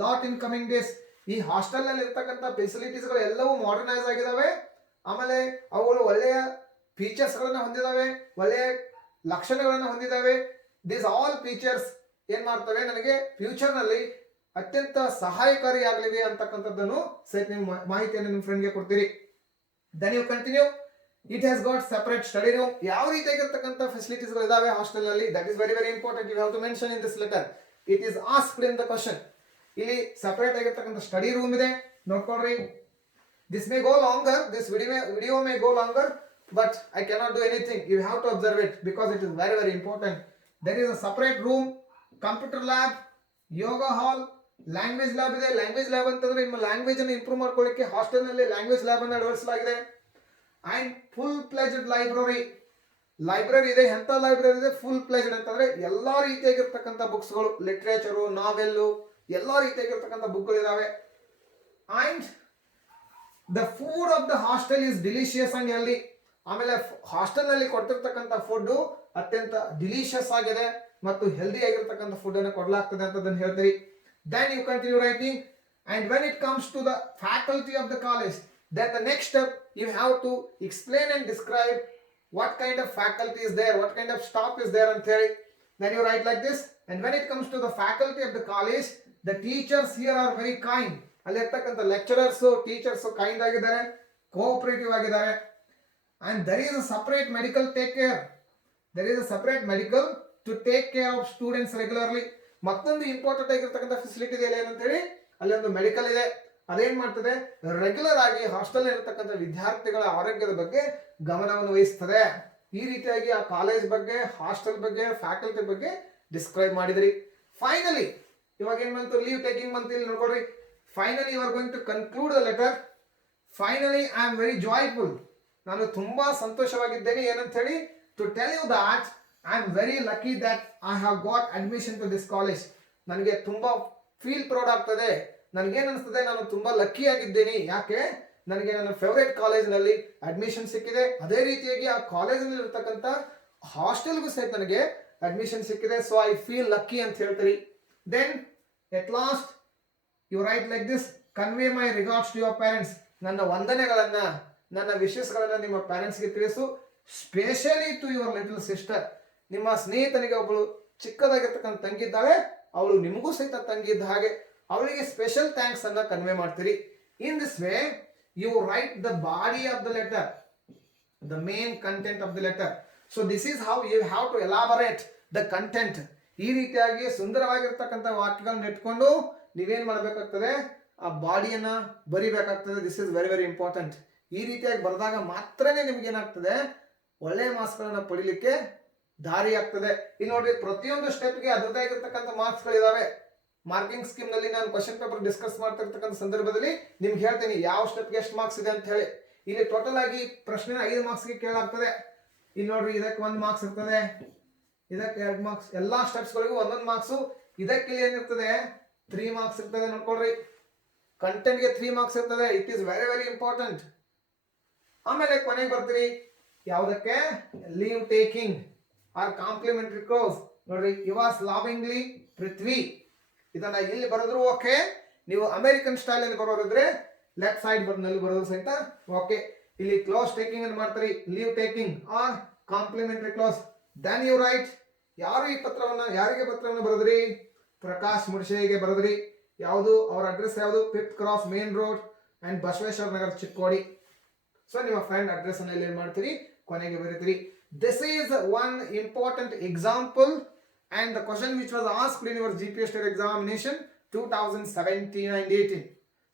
lot in coming days. ಈ hostel ನಲ್ಲಿ ಇರ್ತಕ್ಕಂಥ facilities ಗಳು ಎಲ್ಲವೂ modernise ಆಗಿದಾವೆ. ಆಮೇಲೆ ಅವುಗಳು ಒಳ್ಳೆಯ ಫೀಚರ್ಸ್ ಗಳನ್ನ ಹೊಂದಿದಾವೆ, ಒಳ್ಳೆಯ ಲಕ್ಷಣಗಳನ್ನ ಹೊಂದಿದಾವೆ. ದಿಸ್ ಆಲ್ ಫೀಚರ್ಸ್ ಏನ್ ಮಾಡ್ತವೆ, ನನಗೆ ಫ್ಯೂಚರ್ ನಲ್ಲಿ ಅತ್ಯಂತ ಸಹಾಯಕಾರಿಯಾಗಲಿವೆ ಅಂತಕ್ಕಂಥದ್ದನ್ನು ಸಹಿತ ನಿಮ್ಮ ಮಾಹಿತಿಯನ್ನು ನಿಮ್ಮ ಫ್ರೆಂಡ್ಗೆ ಕೊಡ್ತೀರಿ. Then you continue. It has got separate study room. ಯಾವ ರೀತಿಯಾಗಿರ್ತಕ್ಕಂಥ ಫೆಸಿಲಿಟೀಸ್ ಗಳು ಇದಾವೆ ಹಾಸ್ಟೆಲ್ ನಲ್ಲಿ, that is very very important. You have to mention in this letter. It is asked in the question. ಇಲ್ಲಿ ಸಪರೇಟ್ ಆಗಿರ್ತಕ್ಕಂಥ ಸ್ಟಡಿ ರೂಮ್ ಇದೆ, ನೋಡ್ಕೊಳ್ರಿ. This may go longer, this video may go longer, but I cannot do anything. You have to observe it because it is very very important. There is a separate room, computer lab, yoga hall, language lab ಇದೆ. Language lab ಅಂತಂದ್ರೆ ನಿಮ್ಮ language ಅನ್ನು improve ಮಾಡ್ಕೊಳ್ಳಿಕ್ಕೆ hostel ನಲ್ಲಿ language lab ಅನ್ನು ಅಳವಡಿಸಲಾಗಿದೆ. And full fledged library ಇದೆ. ಎಂತ ಲೈಬ್ರರಿ ಇದೆ? ಫುಲ್ ಫ್ಲೆಜ್ಡ್ ಅಂತಂದ್ರೆ ಎಲ್ಲಾ ರೀತಿಯಾಗಿರ್ತಕ್ಕಂಥ ಬುಕ್ಸ್ಗಳು, ಲಿಟ್ರೇಚರು, ನಾವೆಲ್ಲು, ಎಲ್ಲಾ ರೀತಿಯಾಗಿರ್ತಕ್ಕಂಥ ಬುಕ್ಗಳು ಇದಾವೆ. And the food of the hostel is delicious and healthy. ಆಮೇಲೆ ಹಾಸ್ಟೆಲ್ ನಲ್ಲಿ ಕೊಡ್ತಿರ್ತಕ್ಕಂಥ ಫುಡ್ ಅತ್ಯಂತ ಡಿಲಿಷಿಯಸ್ ಆಗಿದೆ ಮತ್ತು ಹೆಲ್ದಿ ಆಗಿರ್ತಕ್ಕಂಥ ಫುಡ್ ಅನ್ನು ಕೊಡಲಾಗ್ತದೆ ಅಂತದನ್ನು ಹೇಳ್ತೀರಿ. Then you continue writing. And when it comes to the faculty of the college, then the next step you have to explain and describe what kind of faculty is there, what kind of staff is there and theory. Then you write like this. And when it comes to the faculty of the college, the teachers here are very kind. ಅಲ್ಲಿ ಇರ್ತಕ್ಕಂಥ lecturers, teachers kind ಆಗಿದ್ದಾರೆ, cooperative ಆಗಿದ್ದಾರೆ. And there is a separate medical to take care of students regularly. ಮತ್ತೊಂದು important ಆಗಿರ್ತಕ್ಕಂಥ facility ಇದೆ ಏನಂತ ಹೇಳಿ, ಅಲ್ಲಿ ಒಂದು ಮೆಡಿಕಲ್ ಇದೆ. ಅದೇನ್ ಮಾಡ್ತದೆ, ರೆಗ್ಯುಲರ್ ಆಗಿ ಹಾಸ್ಟೆಲ್ ಇರತಕ್ಕಂಥ ವಿದ್ಯಾರ್ಥಿಗಳ ಆರೋಗ್ಯದ ಬಗ್ಗೆ ಗಮನವನ್ನು ವಹಿಸ್ತದೆ. ಈ ರೀತಿಯಾಗಿ ಆ ಕಾಲೇಜ್ ಬಗ್ಗೆ, ಹಾಸ್ಟೆಲ್ ಬಗ್ಗೆ, ಫ್ಯಾಕಲ್ಟಿ ಬಗ್ಗೆ ಡಿಸ್ಕ್ರೈಬ್ ಮಾಡಿದ್ರಿ. ಫೈನಲಿ ಇವಾಗ ಏನ್ ಬಂತು, ಲೀವ್ ಟೇಕಿಂಗ್ ಬಂತು. ಇಲ್ಲಿ ನೋಡ್ಕೊಡ್ರಿ, finally you are going to conclude the letter. Finally I am very joyful. ನಾನು ತುಂಬಾ ಸಂತೋಷವಾಗಿದ್ದೇನೆ ಏನಂತ ಹೇಳಿ, to tell you that I am very lucky that I have got admission to this college. ನನಗೆ ತುಂಬಾ ಫೀಲ್ ಪ್ರೌಡ್ ಆಗ್ತದೆ. ನನಗೇನು ಅನಿಸ್ತದೆ, ನಾನು ತುಂಬಾ ಲಕ್ಕಿ ಆಗಿದ್ದೇನೆ. ಯಾಕೆ? ನನಗೆ ನನ್ನ ಫೇವರೇಟ್ ಕಾಲೇಜ್ನಲ್ಲಿ ಅಡ್ಮಿಷನ್ ಸಿಕ್ಕಿದೆ. ಅದೇ ರೀತಿಯಾಗಿ ಆ ಕಾಲೇಜ್ನಲ್ಲಿ ಇರ್ತಕ್ಕಂಥ ಹಾಸ್ಟೆಲ್ಗೂ ಸಹಿತ ನನಗೆ ಅಡ್ಮಿಷನ್ ಸಿಕ್ಕಿದೆ. ಸೊ ಐ ಫೀಲ್ ಲಕ್ಕಿ ಅಂತ ಹೇಳ್ತೀರಿ. Then at last you write like this: convey my regards to your parents. ನನ್ನ ವಂದನೆಗಳನ್ನ, ನನ್ನ ವಿಶಸ್ಗಳನ್ನ ನಿಮ್ಮ ಪೇರೆಂಟ್ಸ್ಗೆ ತಿಳಿಸು. Specially to your little sister. ನಿಮ್ಮ ಸ್ನೇಹಿತನಿಗೆ ಒಬ್ಬಳು ಚಿಕ್ಕದಾಗಿರ್ತಕ್ಕಂಥ ತಂಗಿದ್ದಾಳೆ, ಅವಳು ನಿಮಗೂ ಸಹಿತ ತಂಗಿದ್ದ ಹಾಗೆ. ಅವಳಿಗೆ ಸ್ಪೆಷಲ್ ಥ್ಯಾಂಕ್ಸ್ ಅನ್ನ ಕನ್ವೆ ಮಾಡ್ತೀರಿ. In this way you write the body of the letter, the main content of the letter. So this is how you have to elaborate the content. ಈ ರೀತಿಯಾಗಿ ಸುಂದರವಾಗಿರ್ತಕ್ಕಂಥ ವಾಕ್ಯಗಳನ್ನ ಇಟ್ಕೊಂಡು ನೀವೇನ್ ಮಾಡಬೇಕಾಗ್ತದೆ, ಆ ಬಾಡಿಯನ್ನ ಬರಿಬೇಕಾಗ್ತದೆ. This is very very important. ಈ ರೀತಿಯಾಗಿ ಬರೆದಾಗ ಮಾತ್ರನೇ ನಿಮ್ಗೆ ಏನಾಗ್ತದೆ, ಒಳ್ಳೆಯ ಮಾರ್ಕ್ಸ್ಗಳನ್ನ ಪಡಿಲಿಕ್ಕೆ ದಾರಿ ಆಗ್ತದೆ. ಇಲ್ಲಿ ನೋಡ್ರಿ, ಪ್ರತಿಯೊಂದು ಸ್ಟೆಪ್ಗೆ ಅದರದೇ ಆಗಿರ್ತಕ್ಕಂಥ ಮಾರ್ಕ್ಸ್ಗಳಿದಾವೆ. ಮಾರ್ಕಿಂಗ್ ಸ್ಕೀಮ್ ನಲ್ಲಿ ನಾನು ಕ್ವಶನ್ ಪೇಪರ್ ಡಿಸ್ಕಸ್ ಮಾಡ್ತಾ ಇರ್ತಕ್ಕಂಥ ಸಂದರ್ಭದಲ್ಲಿ ನಿಮ್ಗೆ ಹೇಳ್ತೀನಿ ಯಾವ ಸ್ಟೆಪ್ಗೆ ಎಷ್ಟು ಮಾರ್ಕ್ಸ್ ಇದೆ ಅಂತ ಹೇಳಿ. ಇಲ್ಲಿ ಟೋಟಲ್ ಆಗಿ ಪ್ರಶ್ನೆ 5 ಮಾರ್ಕ್ಸ್ಗೆ ಕೇಳಾಗ್ತದೆ. ಇಲ್ಲಿ ನೋಡ್ರಿ ಇದಕ್ಕೆ 1 ಮಾರ್ಕ್ಸ್ ಇರ್ತದೆ, ಇದಕ್ಕೆ 2 ಮಾರ್ಕ್ಸ್, ಎಲ್ಲಾ ಸ್ಟೆಪ್ಸ್ ಗಳಿಗೂ ಒಂದೊಂದು ಮಾರ್ಕ್ಸ್. ಇದಕ್ಕೆ ಇಲ್ಲಿ ಏನಿರ್ತದೆ 3 ಮಾರ್ಕ್ಸ್ ಇರ್ತದೆ ನೋಡ್ಕೊಳ್ರಿ. ಕಂಟೆಂಟ್ ಗೆ 3 ಮಾರ್ಕ್ಸ್ ಇರ್ತದೆ. It is very very important. ಆಮೇಲೆ ಕೊನೆಗೆ ಬರ್ತೀರಿ ಯಾವುದಕ್ಕೆ, leave taking or complimentary close. ನೋಡ್ರಿ ಯು ವಾಸ್ ಲವಿಂಗ್ಲಿ ಪೃಥ್ವಿ, ಇದನ್ನ ಇಲ್ಲಿ ಬರೆದ್ರು ಓಕೆ. ನೀವು ಅಮೆರಿಕನ್ ಸ್ಟೈಲ್ ಅಲ್ಲಿ ಬರೋರಿದ್ರೆ ಲೆಫ್ಟ್ ಸೈಡ್ ನಲ್ಲಿ ಬರೋದು ಸಹಿತ ಓಕೆ. ಇಲ್ಲಿ ಕ್ಲೋಸ್ ಟೇಕಿಂಗ್ ಅನ್ನು ಮಾಡ್ತಾರೆ, leave taking or complimentary close. Then you write, ಯಾರು ಈ ಪತ್ರವನ್ನ, ಯಾರಿಗೆ ಪತ್ರವನ್ನು ಬರೆದ್ರಿ, ಪ್ರಕಾಶ್ ಮುಡ್ಶೆಗೆ ಬರೆದ್ರಿ. ಯಾವುದು ಅವರ ಅಡ್ರೆಸ್, ಯಾವುದು 5th cross main road and Basaveshwara Nagara Chikkodi. So ನಿಮ್ಮ ಫ್ರೆಂಡ್ ಅಡ್ರೆಸ್ ಅನ್ನ ಇಲ್ಲಿ ಏನ್ ಮಾಡ್ತೀರಿ, ಕೊನೆಗೆ ಬರೀತೀರಿ. This is one important example and the question which was asked in your GPS state examination 2017 and 18.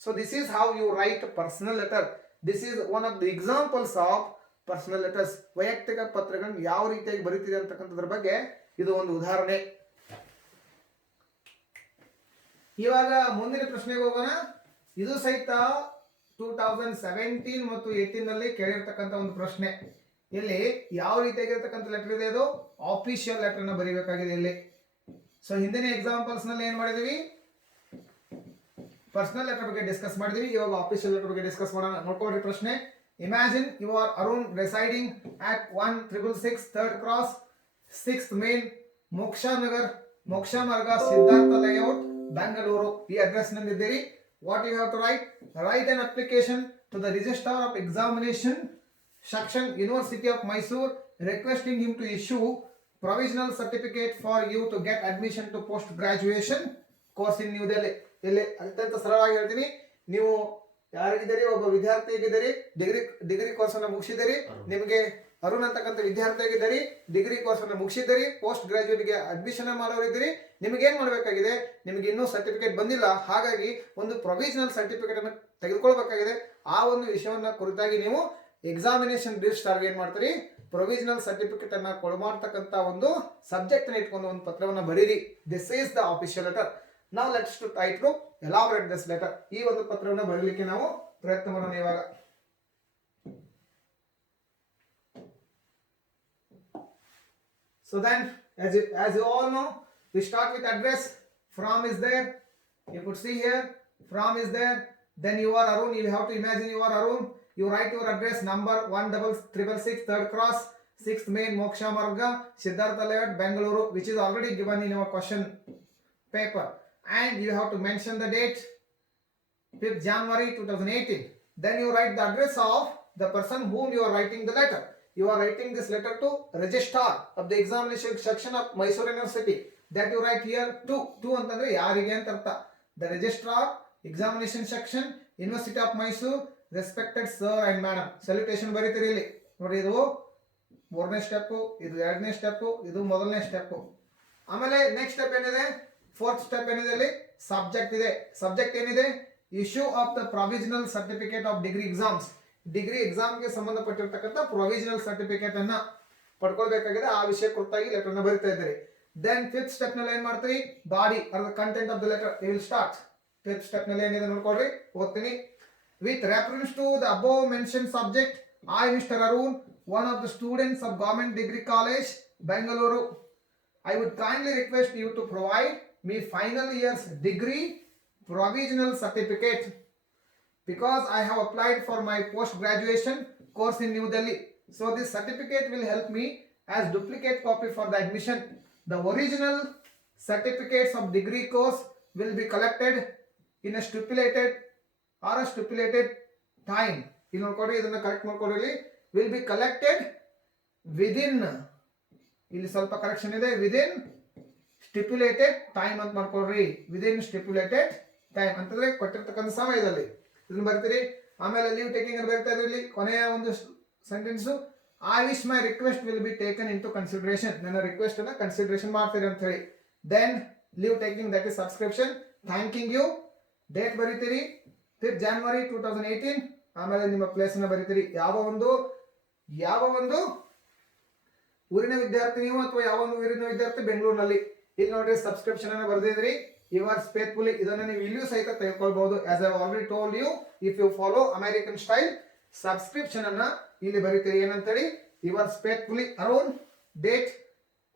So this is how you write a personal letter. This is one of the examples of personal letters. ವೈಯಕ್ತಿಕ ಪತ್ರಗಳನ್ನು ಯಾವ ರೀತಿಯಾಗಿ ಬರೀತೀರಿ ಅಂತಕ್ಕಂಥದ್ರ ಬಗ್ಗೆ ಇದು ಒಂದು ಉದಾಹರಣೆ. ಇವಾಗ ಮುಂದಿನ ಪ್ರಶ್ನೆಗೆ ಹೋಗೋಣ. ಇದು ಸಹಿತ 2017 ಮತ್ತು 18 ನಲ್ಲಿ ಕೇಳಿರ್ತಕ್ಕಂಥ ಒಂದು ಪ್ರಶ್ನೆ. ಇಲ್ಲಿ ಯಾವ ರೀತಿಯಾಗಿರ್ತಕ್ಕಂಥ ಲೆಟರ್ ಇದೆ, ಅದು ಆಫಿಷಿಯಲ್ ಲೆಟರ್ ನ ಬರೀಬೇಕಾಗಿದೆ ಇಲ್ಲಿ. ಸೊ ಹಿಂದಿನ ಎಕ್ಸಾಂಪಲ್ಸ್ ನಲ್ಲಿ ಏನ್ ಮಾಡಿದೀವಿ, ಪರ್ಸನಲ್ ಲೆಟರ್ ಬಗ್ಗೆ ಡಿಸ್ಕಸ್ ಮಾಡಿದೀವಿ. ಇವಾಗ ಆಫಿಷಿಯಲ್ ಲೆಟರ್ ಬಗ್ಗೆ ಡಿಸ್ಕಸ್ ಮಾಡೋಣ. ನೋಡ್ಕೊಳ್ರಿ ಪ್ರಶ್ನೆ. Imagine you are Arun residing at 1666 3rd cross 6th main Moksha Marga Siddhartha layout Bengaluru. ಈ ಅಡ್ರೆಸ್ ನಲ್ಲಿದ್ದೀರಿ. What you have to write, write an application to the registrar of examination section University of Mysore requesting him to issue provisional certificate for you to get admission to post graduation course in New Delhi. ಇಲ್ಲಿ ಅತ್ಯಂತ ಸರಳವಾಗಿ ಹೇಳ್ತೀನಿ, ನೀವು ಯಾರಿದ್ದೀರಿ, ಒಬ್ಬ ವಿದ್ಯಾರ್ಥಿ ಆಗಿದ್ದೀರಿ, degree course ಅನ್ನು ಮುಗಿಸಿದಿರಿ, ನಿಮಗೆ ಅರುಣ್ ಅಂತಕ್ಕಂಥ ವಿದ್ಯಾರ್ಥಿ ಆಗಿದ್ದೀರಿ, ಡಿಗ್ರಿ ಕೋರ್ಸ್ ಅನ್ನು ಮುಗಿಸಿದಿರಿ, ಪೋಸ್ಟ್ ಗ್ರಾಜುಯೇಟ್ ಗೆ ಅಡ್ಮಿಷನ್ ಮಾಡೋರಿದ್ದೀರಿ. ನಿಮಗೆ ಏನ್ ಮಾಡಬೇಕಾಗಿದೆ, ನಿಮಗೆ ಇನ್ನೂ ಸರ್ಟಿಫಿಕೇಟ್ ಬಂದಿಲ್ಲ, ಹಾಗಾಗಿ ಒಂದು ಪ್ರೊವಿಷನಲ್ ಸರ್ಟಿಫಿಕೇಟ್ ಅನ್ನು ತೆಗೆದುಕೊಳ್ಬೇಕಾಗಿದೆ. ಆ ಒಂದು ವಿಷಯವನ್ನ ಕುರಿತಾಗಿ ನೀವು ಎಕ್ಸಾಮಿನೇಷನ್ ರಿಜಿಸ್ಟ್ರಾರ್ಗೆ ಏನ್ ಮಾಡ್ತೀರಿ, ಪ್ರೊವಿಷನಲ್ ಸರ್ಟಿಫಿಕೇಟ್ ಅನ್ನ ಕೊಡಮಾಡ್ತಕ್ಕಂಥ ಒಂದು ಸಬ್ಜೆಕ್ಟ್ ನ ಇಟ್ಕೊಂಡು ಒಂದು ಪತ್ರವನ್ನ ಬರೀರಿ. This is the official letter. ನಾವು let's to try to elaborate this letter. ಈ ಒಂದು ಪತ್ರವನ್ನ ಬರೀಲಿಕ್ಕೆ ನಾವು ಪ್ರಯತ್ನ ಮಾಡೋಣ ಇವಾಗ. So then, as you all know, we start with address. From is there. You could see here, from is there. Then you are Arun. You have to imagine you are Arun. You write your address, number 1666 3rd cross 6th main Moksha Marga Siddhartha Layout Bengaluru, which is already given in your question paper, and you have to mention the date 5th January 2018. Then you write the address of the person whom you are writing the letter. You are writing this letter to registrar of the examination section of Mysore University. That you write here to ಅಂತಂದ್ರೆ ಯಾರಿಗೆ ಅಂತ ಅರ್ಥ. The registrar examination section University of Mysore, respected sir and madam. Salutation ಬರೀತೀರಿ ಇಲ್ಲಿ ನೋಡಿ. ಇದು 3ನೇ step, ಇದು 2ನೇ ಸ್ಟೆಪ್, ಇದು 1ನೇ ಸ್ಟೆಪ್. ಆಮೇಲೆ ನೆಕ್ಸ್ಟ್ ಸ್ಟೆಪ್ ಏನಿದೆ, 4th ಸ್ಟೆಪ್ ಏನಿದೆ, ಇಲ್ಲಿ ಸಬ್ಜೆಕ್ಟ್ ಇದೆ. ಸಬ್ಜೆಕ್ಟ್ ಏನಿದೆ, issue of the provisional certificate of degree exams. Degree ಎಕ್ಸಾಮ್ಗೆ ಸಂಬಂಧಪಟ್ಟಿರ್ತಕ್ಕಂಥ ಪ್ರೊವಿಷನಲ್ ಸರ್ಟಿಫಿಕೇಟ್ ಅನ್ನ ಪಡ್ಕೊಳ್ಬೇಕಾಗಿದೆ. ಆ ವಿಷಯ ಕುರಿತಾಗಿ ಲೆಟರ್ ನ ಬರೀತಾ ಇದ್ದೀರಿ. ದೆನ್ 5th ಸ್ಟೆಪ್ ನಲ್ಲಿ ಏನ್ ಮಾಡ್ತೀರಿ, body or the content of the letter you will start. 5th step ನಲ್ಲಿ ಏನಿದೆ ನೋಡ್ಕೊಳ್ರಿ, ಓದ್ತೀನಿ. With reference to the above mentioned subject, I, Mr. Arun, one of the students of Government Degree College, Bengaluru, I would kindly request you to provide me final year's degree provisional certificate because I have applied for my post-graduation course in New Delhi. So this certificate will help me as duplicate copy for the admission. The original certificates of degree course will be collected in a stipulated time. ಇಲ್ಲಿ ನೋಡ್ಕೊಡ್ರಿ, ಇದನ್ನ correct ಮಾಡ್ಕೊಡ್ರಿ. Will be collected within, ಇಲ್ಲಿ ಸ್ವಲ್ಪ correction ಇದೆ, within stipulated time ಅಂತ ಮಾಡ್ಕೊಡ್ರಿ. Within stipulated time ಅಂತಂದ್ರೆ ಕೊಟ್ಟಿರ್ತಕ್ಕಂಥ ಸಮಯದಲ್ಲಿ ಇದನ್ನ ಬರ್ತೀರಿ. ಆಮೇಲೆ ಲೀವ್ ಟೇಕಿಂಗ್ ಬರ್ತಾ ಇದ್ರಿ. ಇಲ್ಲಿ ಕೊನೆಯ ಒಂದು sentence, I wish my request will be taken into consideration. ನನ್ನ ರಿಕ್ವೆಸ್ಟ್ ಅನ್ನ ಕನ್ಸಿಡರೇಷನ್ ಮಾಡ್ತೀರಿ ಅಂತ ಹೇಳಿ. Then leave taking, that is subscription, thanking you. Date ಬರೀತೀರಿ 5th January 2018. ಆಮೇಲೆ ನಿಮ್ಮ ಪ್ಲೇಸ್ ಅನ್ನ ಬರೀತೀರಿ. ಯಾವ ಒಂದು ಊರಿನ ವಿದ್ಯಾರ್ಥಿ ನೀವು, ಅಥವಾ ಯಾವ ಒಂದು ಊರಿನ ವಿದ್ಯಾರ್ಥಿ ಬೆಂಗಳೂರಿನಲ್ಲಿ. ಇಲ್ಲಿ ನೋಡ್ರಿ ಸಬ್ಸ್ಕ್ರಿಪ್ಷನ್ ಅನ್ನ ಬರೆದಿದ್ರಿ. ಯುವರ್ಸ್ ಫೇತ್ಫುಲಿ, ಇದನ್ನ ನೀವು ಇಲ್ಲಿಯೂ ಸಹಿತ ತೆಗೆದುಕೊಳ್ಬಹುದು. As I already told you, if you follow American style, subscription ಅನ್ನ ಇಲ್ಲಿ ಬರೀತೀರಿ. ಏನಂತೇಳಿ, yours faithfully Arun. Date